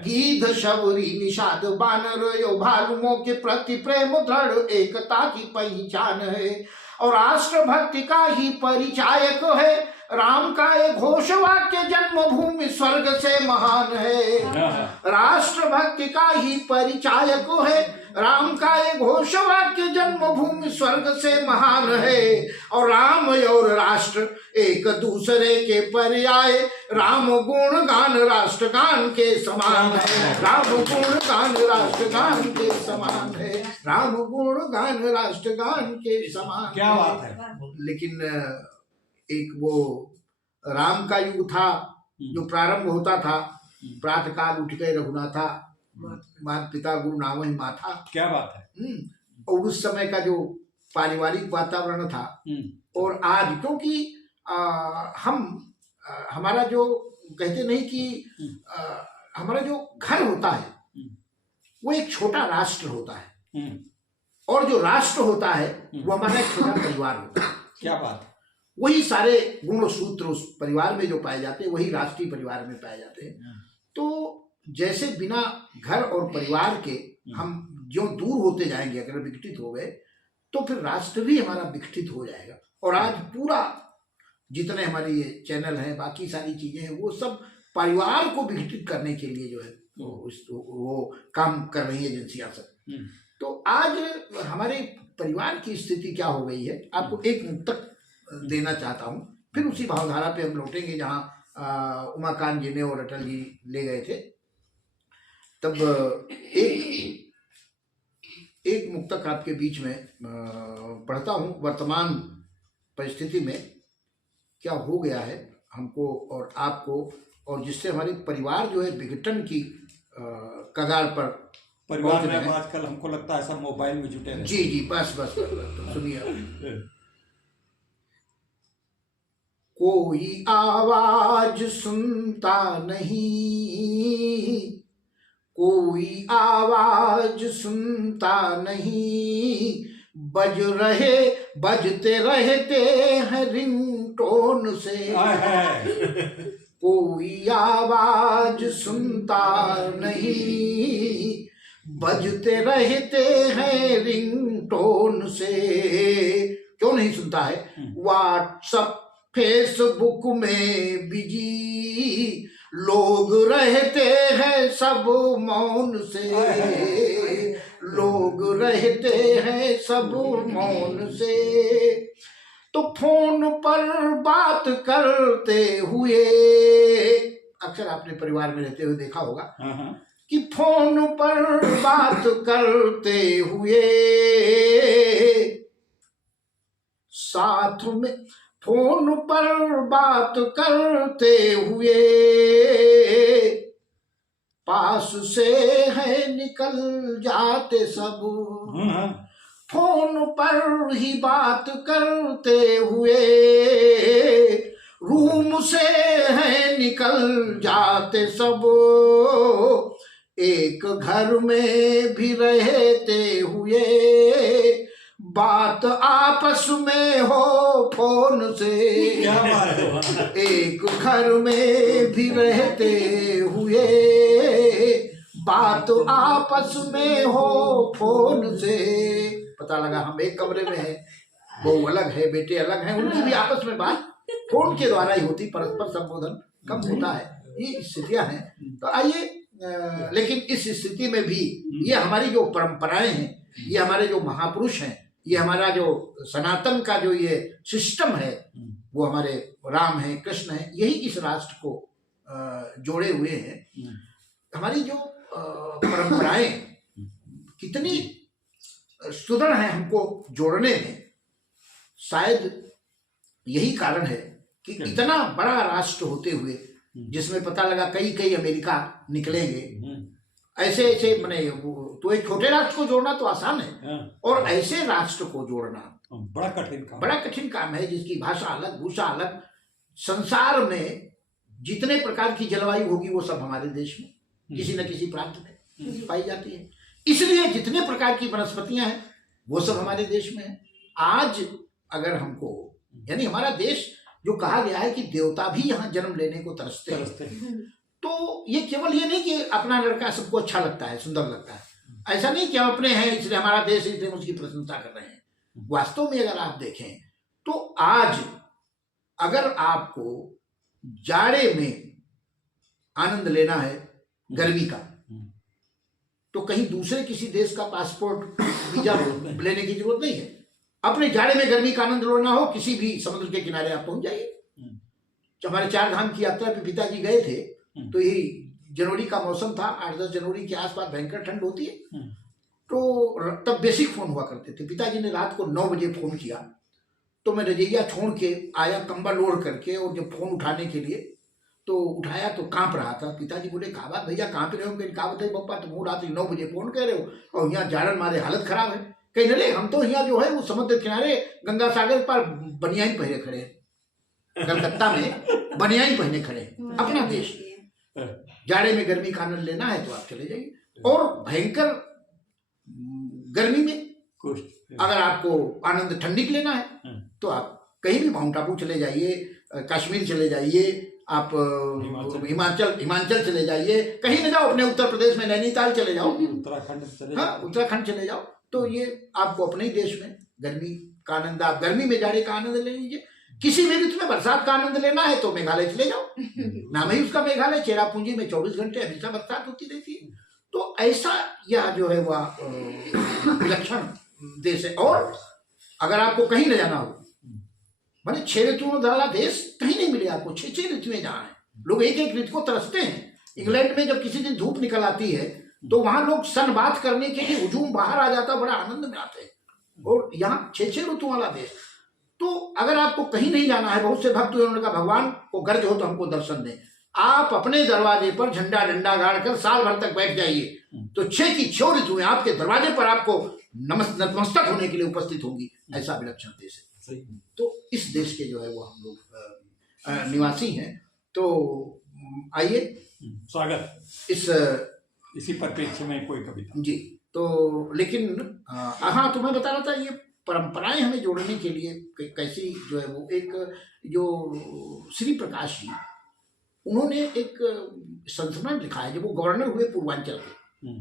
गीध शबरी निषाद बानर यो भालुओं के प्रति प्रेम दृढ़ एकता की पहचान है। और राष्ट्र भक्ति का ही परिचायक है राम का एक घोष वाक्य, जन्मभूमि स्वर्ग से महान है। राष्ट्र भक्ति का ही परिचायक है राम का एक घोष वाक्य, जन्मभूमि स्वर्ग से महान है। और राम और राष्ट्र एक दूसरे के पर्याय, राम गुण गान राष्ट्रगान के समान है। राम गुण गान राष्ट्रगान के समान है। राम गुण गान राष्ट्रगान के समान। क्या बात है। लेकिन एक वो राम का युग था जो प्रारंभ होता था, प्रातः काल उठ गए रघुनाथा, माता पिता गुरु नाम ही माथा। क्या बात है। और उस समय का जो पारिवारिक वातावरण था, और आज क्योंकि हमारा जो कहते नहीं कि हमारा जो घर होता है वो एक छोटा राष्ट्र होता है, और जो राष्ट्र होता है वो हमारा एक छोटा परिवार होता है। क्या बात है। वही सारे गुण सूत्र उस परिवार में जो पाए जाते हैं वही राष्ट्रीय परिवार में पाए जाते हैं। तो जैसे बिना घर और परिवार के हम जो दूर होते जाएंगे, अगर विकसित हो गए तो फिर राष्ट्र भी हमारा विकसित हो जाएगा। और आज पूरा जितने हमारे ये चैनल हैं, बाकी सारी चीजें हैं, वो सब परिवार को विकसित करने के लिए जो है वो काम कर रही है एजेंसियां सब। तो आज हमारे परिवार की स्थिति क्या हो गई है, आपको एक मुक्तक देना चाहता हूँ, फिर उसी भावधारा पे हम लौटेंगे जहाँ उमाकांत जी ने और अटल जी ले गए थे। तब एक मुक्तक आपके बीच में पढ़ता हूँ। वर्तमान परिस्थिति में क्या हो गया है हमको और आपको, और जिससे हमारे परिवार जो है विघटन की कगार पर परिवार में आजकल हमको लगता है सब मोबाइल में जुटे हैं। जी जी, बस बस, तो सुनिए। कोई आवाज सुनता नहीं, कोई आवाज सुनता नहीं, बजते रहते हैं रिंगटोन से। कोई आवाज सुनता नहीं, बजते रहते हैं रिंगटोन से। क्यों नहीं सुनता है? व्हाट्सएप फेसबुक में बिजी लोग रहते हैं सब मौन से, लोग रहते हैं सब मौन से। तो फोन पर बात करते हुए, अक्सर आपने परिवार में रहते हुए देखा होगा कि फोन पर बात करते हुए साथ में, फोन पर बात करते हुए पास से है निकल जाते सब। फोन पर ही बात करते हुए रूम से है निकल जाते सब। एक घर में भी रहते हुए बात आपस में हो फोन से। एक घर में भी रहते हुए बात आपस में हो फोन से। पता लगा हम एक कमरे में हैं, बहू अलग है, बेटे अलग हैं, उनकी भी आपस में बात फोन के द्वारा ही होती, परस्पर संबोधन कम होता है। ये स्थितियां हैं। तो आइए, लेकिन इस स्थिति में भी ये हमारी जो परंपराएं हैं, ये हमारे जो महापुरुष हैं, ये हमारा जो सनातन का जो ये सिस्टम है, वो हमारे राम है, कृष्ण है, यही इस राष्ट्र को जोड़े हुए हैं। हमारी जो परंपराएं कितनी सुदृढ़ है हमको जोड़ने में, शायद यही कारण है कि इतना बड़ा राष्ट्र होते हुए, जिसमें पता लगा कई अमेरिका निकलेंगे, ऐसे ऐसे मने, तो एक छोटे राष्ट्र को जोड़ना तो आसान है, और ऐसे राष्ट्र को जोड़ना बड़ा कठिन काम है, जिसकी भाषा अलग, भूषा अलग। संसार में जितने प्रकार की जलवायु होगी वो सब हमारे देश में किसी न किसी प्रांत में पाई जाती है। इसलिए जितने प्रकार की वनस्पतियां हैं वो सब हमारे देश में है। आज अगर हमको, यानी हमारा देश जो कहा गया है कि देवता भी यहाँ जन्म लेने को तरसते हैं, तो ये केवल ये नहीं कि अपना लड़का सबको अच्छा लगता है, सुंदर लगता है, ऐसा नहीं कि हम अपने हैं इसलिए हमारा देश, इसलिए उसकी प्रशंसा कर रहे हैं। वास्तव में अगर आप देखें तो आज अगर आपको जाड़े में आनंद लेना है गर्मी का, तो कहीं दूसरे किसी देश का पासपोर्ट वीजा लेने की जरूरत नहीं है। अपने जाड़े में गर्मी का आनंद लेना हो, किसी भी समुद्र के किनारे आप पहुंच जाइए। जब हमारे 4 धाम की यात्रा पे पिताजी गए थे, तो यही जनवरी का मौसम था, 8-10 जनवरी के आसपास भयंकर ठंड होती है। तो तब बेसिक फ़ोन हुआ करते थे। पिताजी ने रात को 9 बजे फ़ोन किया तो मैं रजैया छोड़ के आया कंबल ओढ़ करके, और जब फ़ोन उठाने के लिए तो उठाया तो कांप रहा था। पिताजी बोले कहा बात भैया कहाँ पे रहे हो? कहा बताइए पप्पा तुम रात 9 बजे फ़ोन कह रहे हो और यहाँ जाड़न मारे हालत ख़राब है। कहीं अरे हम तो यहाँ जो है वो समुद्र किनारे गंगा सागर पर बनियान पहने खड़े हैं, कलकत्ता में बनियान पहने खड़े हैं। अपना देश, जाड़े में गर्मी का आनंद लेना है तो आप चले जाइए, और भयंकर गर्मी में अगर आपको आनंद ठंडी लेना है तो आप कहीं भी माउंट आबू चले जाइए, कश्मीर चले जाइए, आप हिमाचल चले जाइए, कहीं न जाओ, अपने उत्तर प्रदेश में नैनीताल चले जाओ, उत्तराखंड चले जाओ, तो ये आपको अपने ही देश में गर्मी का आनंद, आप गर्मी में जाड़े का आनंद ले लीजिए। किसी भी ऋतु में बरसात का आनंद लेना है तो मेघालय चले जाओ, नाम ही उसका मेघालय, चेरापूंजी में 24 घंटे हमेशा बरसात होती रहती है। तो ऐसा यह जो है वह विलक्षण देश है। और अगर आपको कहीं ले जाना हो, माने 6 ऋतुओं वाला देश कहीं नहीं मिले आपको, 6 ऋतुएं जहाँ हैं। लोग एक एक ऋतु को तरसते हैं। इंग्लैंड में जब किसी दिन धूप निकल आती है तो वहां लोग सनबाथ करने के लिए हुजूम बाहर आ जाता, बड़ा आनंद में आते हैं। और यहाँ 6 ऋतु वाला देश। तो अगर आपको कहीं नहीं जाना है, बहुत से भक्त उन्होंने कहा भगवान को गर्ज हो तो हमको दर्शन दें, आप अपने दरवाजे पर झंडा डंडा गाड़ कर साल भर तक बैठ जाइए, तो 6 की 6 ऋतुएं आपके दरवाजे पर आपको नतमस्तक होने के लिए उपस्थित होंगी। ऐसा विलक्षण देश है। तो इस देश के जो है वो हम लोग निवासी हैं। तो आइए स्वागत इसी परिप्रेक्ष्य में कोई कविता जी। तो लेकिन हाँ, तो मैं बता रहा था ये परंपराएं हमें जोड़ने के लिए कैसी जो है वो, एक जो श्री प्रकाश जी उन्होंने एक संस्मरण लिखा है। जब वो गवर्नर हुए पूर्वांचल के,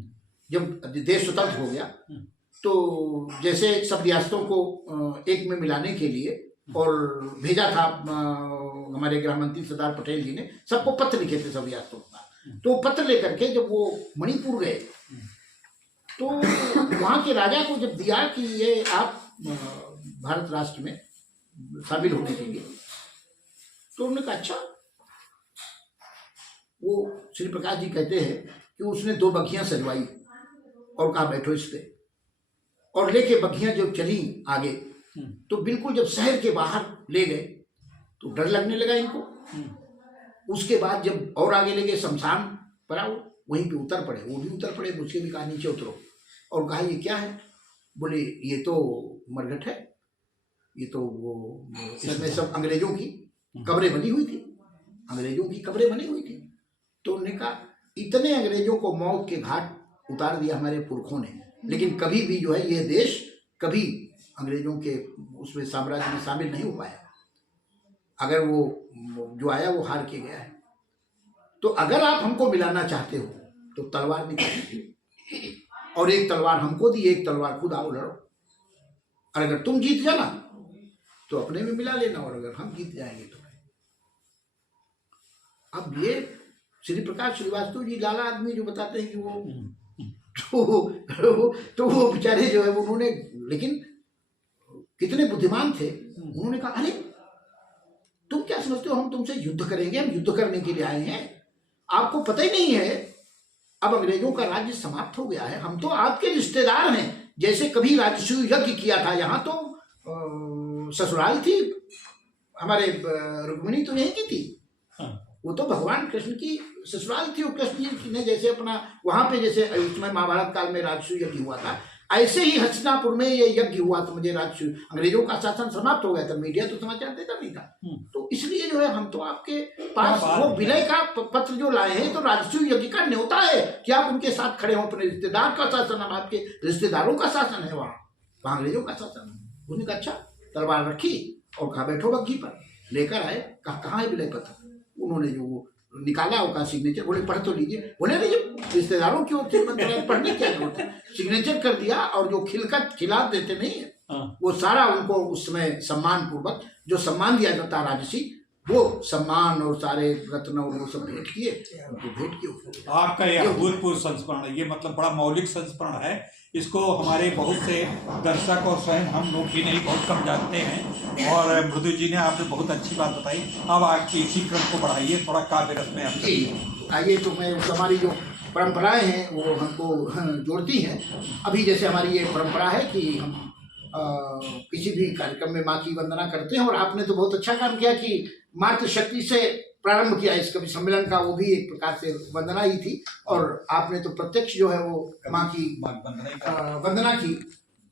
जब देश स्वतंत्र हो गया तो जैसे सब रियासतों को एक में मिलाने के लिए और भेजा था, हमारे गृह मंत्री सरदार पटेल जी ने सबको पत्र लिखे थे सब रियासतों का। तो पत्र लेकर के जब वो मणिपुर गए तो वहाँ के राजा को जब दिया कि ये आप भारत राष्ट्र में शामिल होने के लिए, तो उन्होंने कहा अच्छा। वो श्री प्रकाश जी कहते हैं कि उसने 2 बग्घियां सजवाई और कहा बैठो इस पे, और लेके बग्घियां जब चली आगे तो बिल्कुल जब शहर के बाहर ले गए तो डर लगने लगा इनको। उसके बाद जब और आगे ले गए शमशान पर आओ, वहीं पे उतर पड़े, वो भी उतर पड़े, मुझसे भी कहा नीचे उतरो, और कहा ये क्या है? बोले ये तो मरघट है, ये तो वो इसमें सब अंग्रेजों की कब्रें बनी हुई थी, अंग्रेजों की कब्रें बनी हुई थी। तो उन्होंने कहा इतने अंग्रेजों को मौत के घाट उतार दिया हमारे पुरखों ने, लेकिन कभी भी जो है ये देश कभी अंग्रेजों के उसमें साम्राज्य में शामिल नहीं हो पाया। अगर वो जो आया वो हार के गया है। तो अगर आप हमको मिलाना चाहते हो तो तलवार निकालिए, और एक तलवार हमको दी, एक तलवार खुद आओ लड़ो, और अगर तुम जीत जाना तो अपने में मिला लेना, और अगर हम जीत जाएंगे तो। अब ये श्री प्रकाश श्रीवास्तव जी लाला आदमी जो बताते हैं कि वो बेचारे जो है उन्होंने, लेकिन कितने बुद्धिमान थे। उन्होंने कहा अरे तुम क्या समझते हो हम तुमसे युद्ध करेंगे? हम युद्ध करने के लिए आए हैं, आपको पता ही नहीं है अब अंग्रेजों का राज्य समाप्त हो गया है, हम तो आपके रिश्तेदार हैं। जैसे कभी राजसूय यज्ञ किया था, यहाँ तो ससुराल थी हमारे, रुक्मिणी तो यहीं की थी, वो तो भगवान कृष्ण की ससुराल थी। और कृष्ण जी ने जैसे अपना वहां पे जैसे उसमें महाभारत काल में राजसूय यज्ञ हुआ था, ऐसे ही हस्तिनापुर में ये यज्ञ हुआ था। मुझे राजसूय, अंग्रेजों का शासन समाप्त हो गया था, मीडिया तो समाचार देता नहीं था। तो इसलिए जो है हम तो आपके पास वो विनय का पत्र जो लाए हैं तो राजसूय यज्ञ का न्योता है कि आप उनके साथ खड़े हो। अपने रिश्तेदार का शासन, हम आपके रिश्तेदारों का शासन है, वहाँ अंग्रेजों का शासन। उन्होंने कहा अच्छा, तलवार रखी और कहा बैठो बग्घी पर, लेकर आए, कहाँ है विनय पत्र? उन्होंने जो निकाला उसका सिग्नेचर, बोले पढ़ तो लीजिए। बोले नहीं, रिश्तेदारों की ओर से पढ़ने क्या जरूरत है? सिग्नेचर कर दिया, और जो खिलाफ देते नहीं है वो सारा उनको उस समय सम्मान पूर्वक जो सम्मान दिया जाता राजसी, वो सम्मान और सारे रत्न और वो सब भेंट किए, उनको भेंट किए। आपका यह अभूतपूर्व संस्मरण है, ये मतलब बड़ा मौलिक संस्मरण है। इसको हमारे बहुत से दर्शक और स्वयं हम लोग भी नहीं, बहुत कम जानते हैं। और मृदु जी ने आपने बहुत अच्छी बात बताई। अब आपकी इसी क्रम को बढ़ाइए, थोड़ा काव्य रस में आप। आइए तो मैं हमारी जो परंपराएं हैं वो हमको जोड़ती हैं। अभी जैसे हमारी ये परंपरा है कि हम किसी भी कार्यक्रम में माँ की वंदना करते हैं, और आपने तो बहुत अच्छा काम किया कि मातृशक्ति से प्रारंभ किया इस कवि सम्मेलन का, वो भी एक प्रकार से वंदना ही थी, और आपने तो प्रत्यक्ष जो है वो माँ की वंदना की।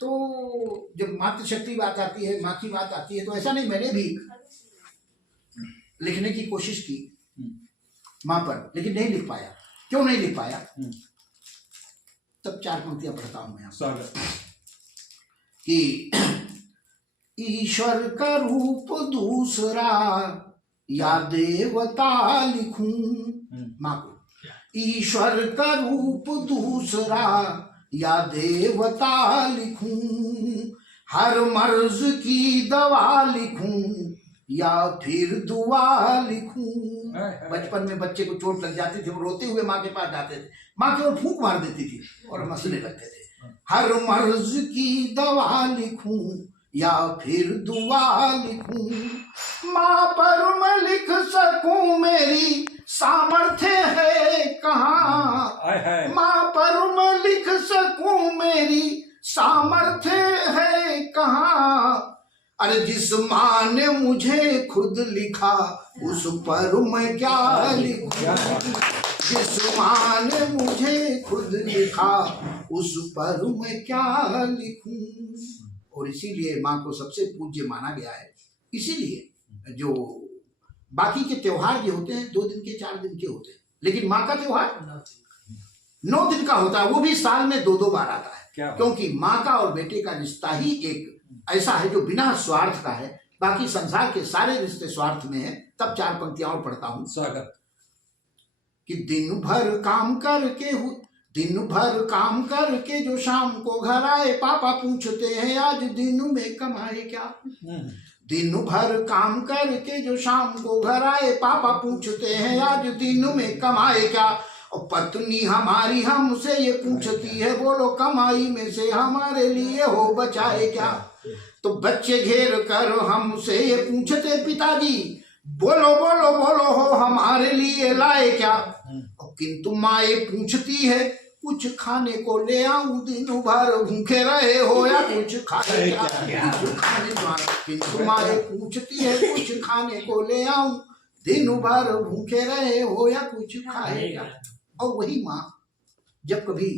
तो जब मातृशक्ति बात आती है, माँ की बात आती है, तो ऐसा नहीं, मैंने भी लिखने की कोशिश की माँ पर, लेकिन नहीं लिख पाया। क्यों नहीं लिख पाया? तब 4 पंक्तियां पढ़ता हूं मैं आपको कि ईश्वर का रूप दूसरा या देवता लिखूं। माँ को ईश्वर का रूप दूसरा या देवता लिखूं, हर मर्ज की दवा लिखूं या फिर दुआ लिखूं। बचपन में बच्चे को चोट लग जाती थी, वो रोते हुए माँ के पास जाते थे, माँ के ओर फूंक मार देती थी और हम हंसने लगते थे। हर मर्ज की दवा लिखूं या फिर दुआ लिखूं, माँ पर मैं लिख सकूं मेरी सामर्थ्य है कहाँ, माँ पर मैं लिख सकूं मेरी सामर्थ्य है कहाँ। अरे जिस माँ ने मुझे खुद लिखा उस पर मैं क्या लिखूं, जिस माँ ने मुझे खुद लिखा उस पर मैं क्या लिखूं। और इसीलिए माँ को सबसे पूज्य माना गया है। इसीलिए जो बाकी के त्योहार जो होते हैं 2 दिन के 4 दिन के होते हैं, लेकिन माँ का त्योहार 9 दिन का होता है, वो भी साल में 2-2 बार आता है, क्योंकि माँ का और बेटे का रिश्ता ही एक ऐसा है जो बिना स्वार्थ का है। बाकी संसार के सारे रिश्ते स्वार्थ में है। तब 4 पंक्तियां और पढ़ता हूं। स्वागत कि दिन भर काम करके जो शाम को घर आए, पापा पूछते हैं आज दिन में कमाए क्या। दिन भर काम करके जो शाम को घर आए, पापा पूछते हैं आज दिन में कमाए क्या। और पत्नी हमारी हमसे ये पूछती है बोलो कमाई में से हमारे लिए हो बचाए क्या। तो बच्चे घेर कर हमसे ये पूछते पिताजी बोलो बोलो बोलो हो हमारे लिए लाए क्या। और किंतु माँ ये पूछती है कुछ खाने को ले आऊं, दिन भर भूखे रहे हो या कुछ खाए क्या। किंतु माँ ये पूछती है कुछ खाने को ले आऊं, दिन भर भूखे रहे हो या कुछ खाएगा। और वही माँ जब कभी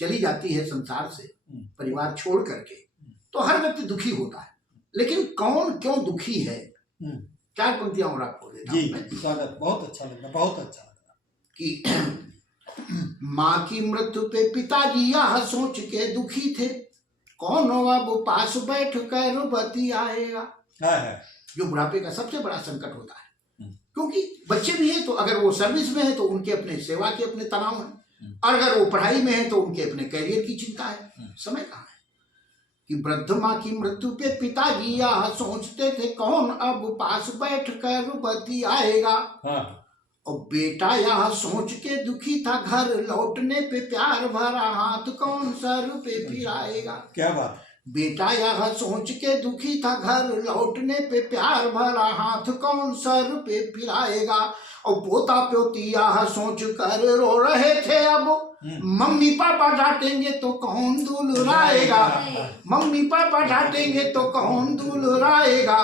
चली जाती है संसार से, परिवार छोड़ करके, तो हर व्यक्ति दुखी होता है, लेकिन कौन क्यों दुखी है। 4 पंक्तियां और आपको देता हूं। स्वागत, बहुत अच्छा लगा, बहुत अच्छा लगा कि माँ की मृत्यु पे पिताजी यह सोच के दुखी थे, कौन अब पास बैठ कर बतियाएगा। जो बुढ़ापे का सबसे बड़ा संकट होता है, क्योंकि बच्चे भी हैं तो अगर वो सर्विस में है तो उनके अपने सेवा के अपने तनाव हैं, और अगर वो पढ़ाई में है तो उनके अपने कैरियर की चिंता है। समय कहाँ है कि वृद्ध माँ की मृत्यु पे पिताजी यह सोचते थे, कौन अब पास बैठ कर बतियाएगा। और बेटा यह सोच के दुखी था, घर लौटने पे प्यार भरा हाथ कौन सर पे फिराएगा। क्या बात। बेटा यह सोच के दुखी था, घर लौटने पे प्यार भरा हाथ कौन सर पे फिराएगा। और पोता पोती यह सोच कर रो रहे थे, अब मम्मी पापा डांटेंगे तो कौन दुलराएगा, मम्मी पापा डांटेंगे तो कौन दुलराएगा।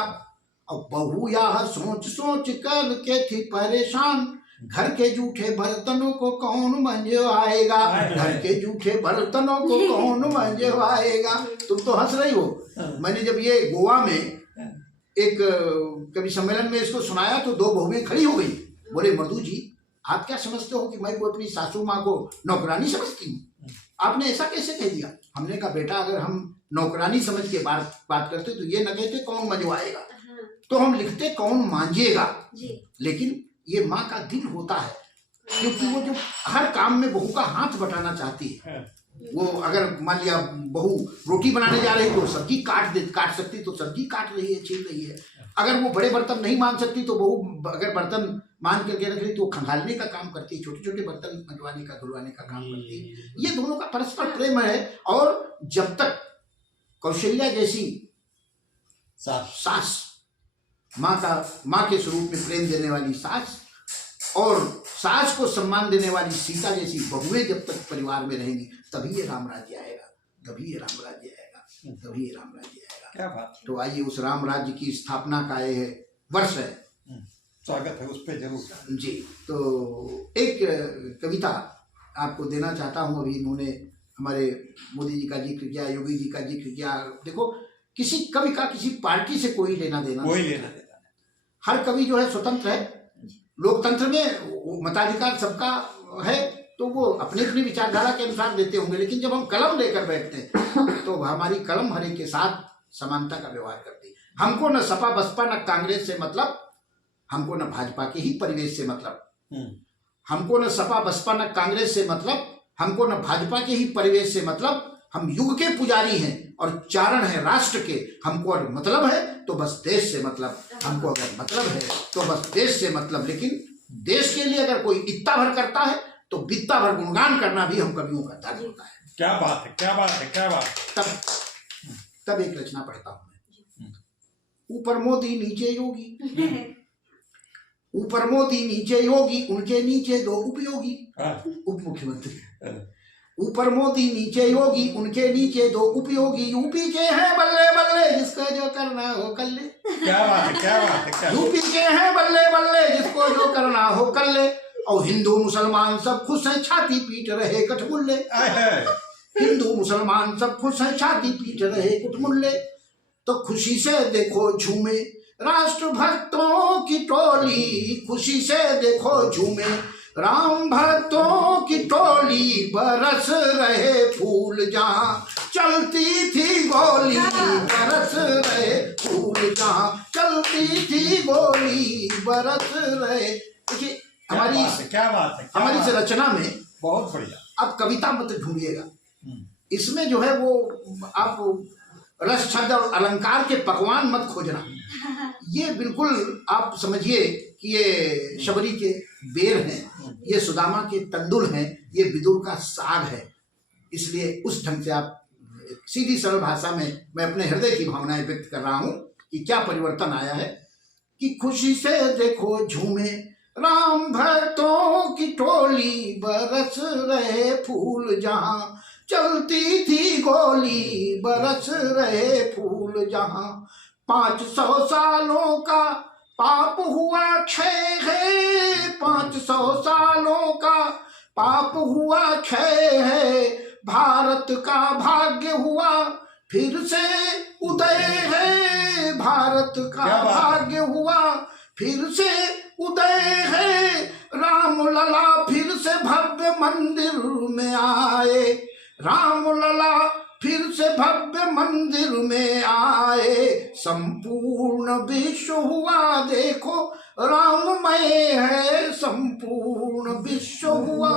और बहू यह सोच सोच कर के थी परेशान, घर के जूठे बर्तनों को कौन मंजवाएगा, घर के जूठे बर्तनों को कौन मंजवाएगा। तुम तो हंस रही हो। मैंने जब ये गोवा में एक कवि सम्मेलन में इसको सुनाया तो 2 बहुएं खड़ी हो गई, बोले मधु जी आप क्या समझते हो कि मैं को अपनी सासू माँ को नौकरानी समझती हूँ, आपने ऐसा कैसे कह दिया। हमने कहा बेटा अगर हम नौकरानी समझ के बात करते तो ये न कहते कौन मंजवाएगा, तो हम लिखते कौन मांझेगा। लेकिन ये माँ का दिल होता है, क्योंकि वो जो हर काम में बहू का हाथ बटाना चाहती है। वो अगर मान लिया बहू रोटी बनाने जा रही तो सब्जी काट सकती तो सब्जी काट रही है, छील रही है। अगर वो बड़े बर्तन नहीं मान सकती तो बहू अगर बर्तन मान करके रख रही तो वो खंगालने का काम करती है, छोटे छोटे बर्तन मंजवाने का धुलवाने का काम करती है। ये दोनों का परस्पर प्रेम है। और जब तक कौशल्या जैसी सास माँ के स्वरूप में प्रेम देने वाली सास और सास को सम्मान देने वाली सीता जैसी बहुएं जब तक परिवार में रहेंगी तभी ये राम राज्य आएगा, तभी ये राम राज्य आएगा, तभी ये राम राज्य आएगा। क्या बात। तो आइए उस राम राज्य की स्थापना का ये वर्ष है, स्वागत है उस पे जरूर जी। तो एक कविता आपको देना चाहता हूँ। अभी इन्होंने हमारे मोदी जी का जिक्र किया, योगी जी का जिक्र किया। देखो, किसी कवि का किसी पार्टी से कोई लेना देना नहीं। हर कवि जो है स्वतंत्र है। लोकतंत्र में मताधिकार सबका है, तो वो अपनी अपनी विचारधारा के अनुसार देते होंगे, लेकिन जब हम कलम लेकर बैठते हैं तो हमारी कलम हर एक के साथ समानता का व्यवहार करती है। हमको न सपा बसपा न कांग्रेस से मतलब, हमको न भाजपा के ही परिवेश से मतलब, हमको न सपा बसपा न कांग्रेस से मतलब, हमको न भाजपा के ही परिवेश से मतलब। हम युग के पुजारी हैं और चारण है राष्ट्र के। हमको अगर मतलब है तो बस देश से मतलब, हमको अगर मतलब है तो बस देश से मतलब। लेकिन देश के लिए अगर कोई इत्ता भर करता है तो बित्ता भर गुणगान करना भी हम कवियों का धर्म होता है। क्या बात है, क्या बात है, क्या बात। तब एक रचना पढ़ता हूं मैं। ऊपर मोदी नीचे योगी, ऊपर मोदी नीचे योगी, उनके नीचे दो उपयोगी उप मुख्यमंत्री। ऊपर मोदी नीचे योगी, उनके नीचे दो उपयोगी। यूपी के हैं बल्ले बल्ले, जिसको जो करना हो कर ले। क्या बात है, क्या बात है, क्या। यूपी के हैं बल्ले बल्ले, जिसको जो करना हो कर ले। और हिंदू मुसलमान सब खुश हैं, छाती पीट रहे कठमुल्ले। हिंदू मुसलमान सब खुश हैं, छाती पीट रहे कठमुल्ले। तो खुशी से देखो झूमे राष्ट्र भक्तों की टोली, खुशी से देखो झूमे राम भक्तों की टोली। बरस रहे फूल जहाँ चलती थी गोली, बरस रहे फूल जहाँ चलती थी गोली, बरस रहे। देखिए हमारी क्या बात है, हमारी इस रचना में बहुत बढ़िया। आप कविता मत ढूंढिएगा, इसमें जो है वो आप रस छंद और अलंकार के पकवान मत खोजना। ये बिल्कुल आप समझिए कि ये शबरी के बेर हैं, ये सुदामा के तंदुल हैं, ये विदुर का साग है। इसलिए उस ढंग से आप सीधी सरल भाषा में मैं अपने हृदय की भावनाएं व्यक्त कर रहा हूं कि क्या परिवर्तन आया है। कि खुशी से देखो झूमे राम भक्तों की टोली, बरस रहे फूल जहां चलती थी गोली, बरस रहे फूल जहां। 500 सालों का पाप हुआ क्षय है, 500 सालों का पाप हुआ क्षय है। भारत का भाग्य हुआ फिर से उदय है, भारत का भाग्य हुआ फिर से उदय है। राम लला फिर से भव्य मंदिर में आए, राम लला फिर से भव्य मंदिर में आए। संपूर्ण विश्व हुआ देखो राममय है, संपूर्ण विश्व हुआ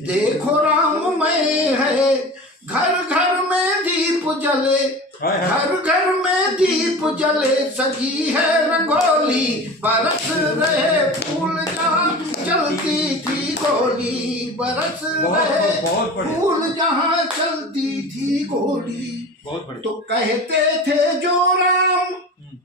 देखो राममय है। घर घर में दीप जले, घर घर में दीप जले, सजी है रंगोली। बरस रहे फूल जहाँ चलती थी गोली, बरस रहे फूल जहाँ चलती थी गोली। तो कहते थे जो राम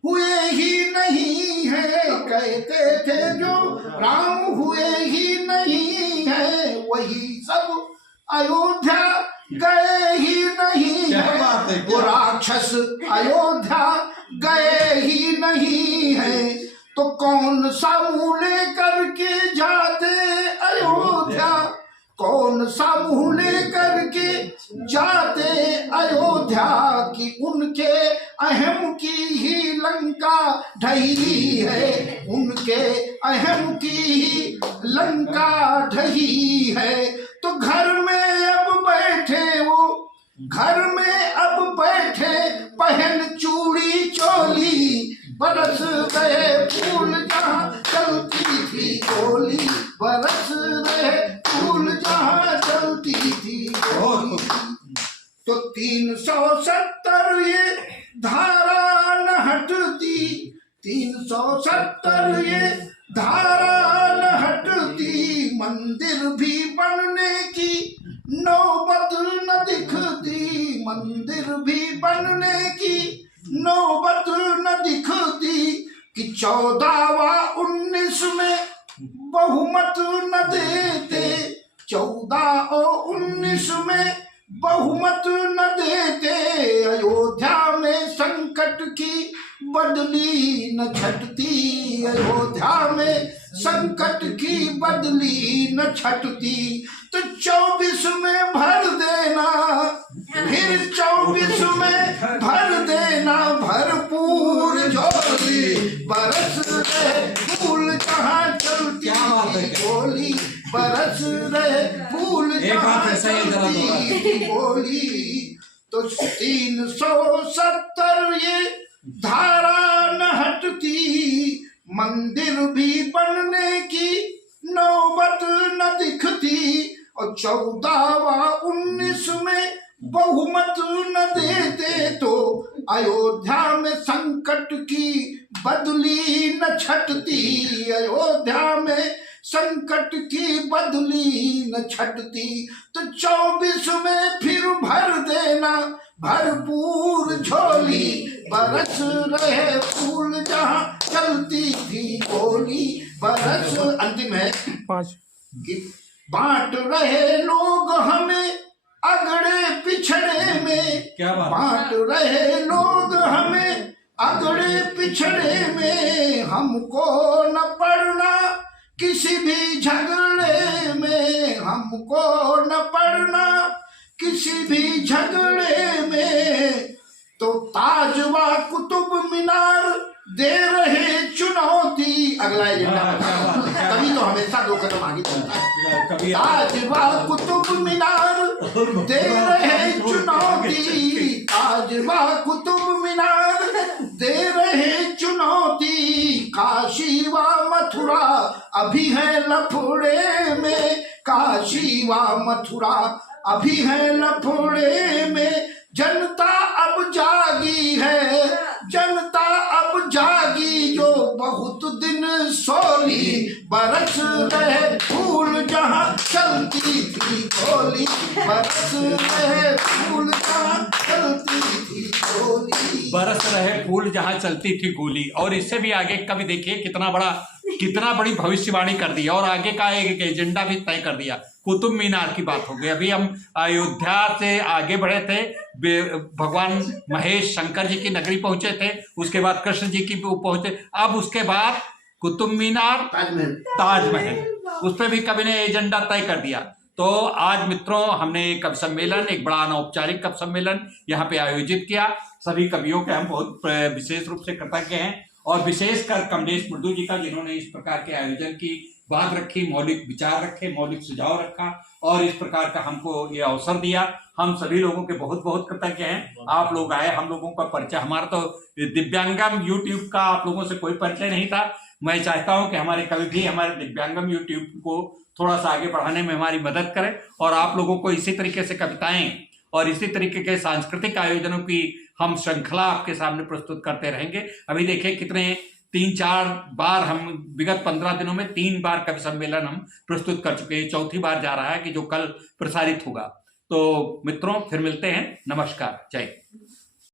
हुए ही नहीं है, कहते थे जो राम हुए ही नहीं है, वही सब अयोध्या गए ही नहीं है। वो राक्षस अयोध्या गए ही नहीं है। तो कौन सा मुँह लेकर के जाते अयोध्या, कौन सा मुँह लेकर के जाते अयोध्या। कि उनके अहम की ही लंका ढही है, उनके अहम की ही लंका ढही है। तो घर में अब बैठे वो, घर में अब बैठे पहन चूड़ी चोली। बरस गए फूल जहाँ चलती थी गोली, बरस गए फूल जहाँ चलती थी गोली। तो 370 ये धारा न हटती, 370 ये धारा न हटती। मंदिर भी बनने की नौबत न दिखती, मंदिर भी बनने की नौबत न दिखती। कि 14वां 19 में बहुमत न देते, 14 और 19 में बहुमत न देते, अयोध्या में संकट की बदली न छटती, अयोध्या में संकट की बदली न छटती। तो 24 में भर देना, फिर 24 में भर देना भरपूर झोली, बरस रहे फूल जहाँ चलती गोली, बरस रहे फूल जहाँ चलती गोली। तो 370 ये धारा न हटती, मंदिर भी बनने की नौबत न दिखती, और 14 व 19 में बहुमत न देते, तो अयोध्या में संकट की बदली न छटती, अयोध्या में संकट की बदली न छटती। तो 24 में फिर भर देना भरपूर झोली, बरस रहे फूल जहाँ चलती थी गोली, बरस। अंतिम है 5 बांट रहे लोग हमें अगड़े पिछड़े में, क्या बात, बांट रहे लोग हमें अगड़े पिछड़े में, हमको न पड़ना किसी भी झगड़े में, हमको न पड़ना किसी भी झगड़े में। तो ताज व कुतुब मीनार दे रहे चुनौती। अगला एजेंडा कभी तो हमेशा 2 कदम आगे चलता है। ताज व कुतुब मीनार दे रहे चुनौती, ताज व कुतुब मीनार दे रहे चुनौती। काशी व मथुरा अभी है लफड़े में, काशी व मथुरा अभी है लफड़े में। जनता अब जागी है, जनता अब जागी जो बहुत दिन सोली, बरस रहे फूल जहाँ चलती थी गोली, बरस रहे फूल जहाँ चलती थी गोली, बरस रहे फूल जहाँ चलती थी गोली। और इससे भी आगे कभी देखिए कितना बड़ी भविष्यवाणी कर दी और आगे का एक एजेंडा भी तय कर दिया। कुतुब मीनार की बात हो गई, अभी हम अयोध्या से आगे बढ़े थे, भगवान महेश शंकर जी की नगरी पहुंचे थे, उसके बाद कृष्ण जी की पहुंचे, अब उसके बाद कुतुब मीनार, ताजमहल, उस पर भी कवि ने एजेंडा तय कर दिया। तो आज मित्रों हमने कवि सम्मेलन, एक बड़ा अनौपचारिक कवि सम्मेलन यहाँ पे आयोजित किया। सभी कवियों के हम बहुत विशेष रूप से कृतज्ञ हैं, और विशेषकर कमलेश मृदु जी का, जिन्होंने इस प्रकार के आयोजन की बात रखी, मौलिक विचार रखे, मौलिक सुझाव रखा और इस प्रकार का हमको ये अवसर दिया। हम सभी लोगों के बहुत बहुत कृतज्ञ हैं। आप लोग आए, हम लोगों का परिचय, हमारा तो दिव्यांगम यूट्यूब का आप लोगों से कोई परिचय नहीं था। मैं चाहता हूं कि हमारे कवि भी हमारे दिव्यांगम यूट्यूब को थोड़ा सा आगे बढ़ाने में हमारी मदद करें, और आप लोगों को इसी तरीके से कविताएं और इसी तरीके के सांस्कृतिक आयोजनों की हम श्रृंखला आपके सामने प्रस्तुत करते रहेंगे। अभी देखिए कितने 3-4 बार हम विगत 15 दिनों में 3 बार कवि सम्मेलन हम प्रस्तुत कर चुके हैं। 4थी बार जा रहा है कि जो कल प्रसारित होगा। तो मित्रों फिर मिलते हैं। नमस्कार, जय।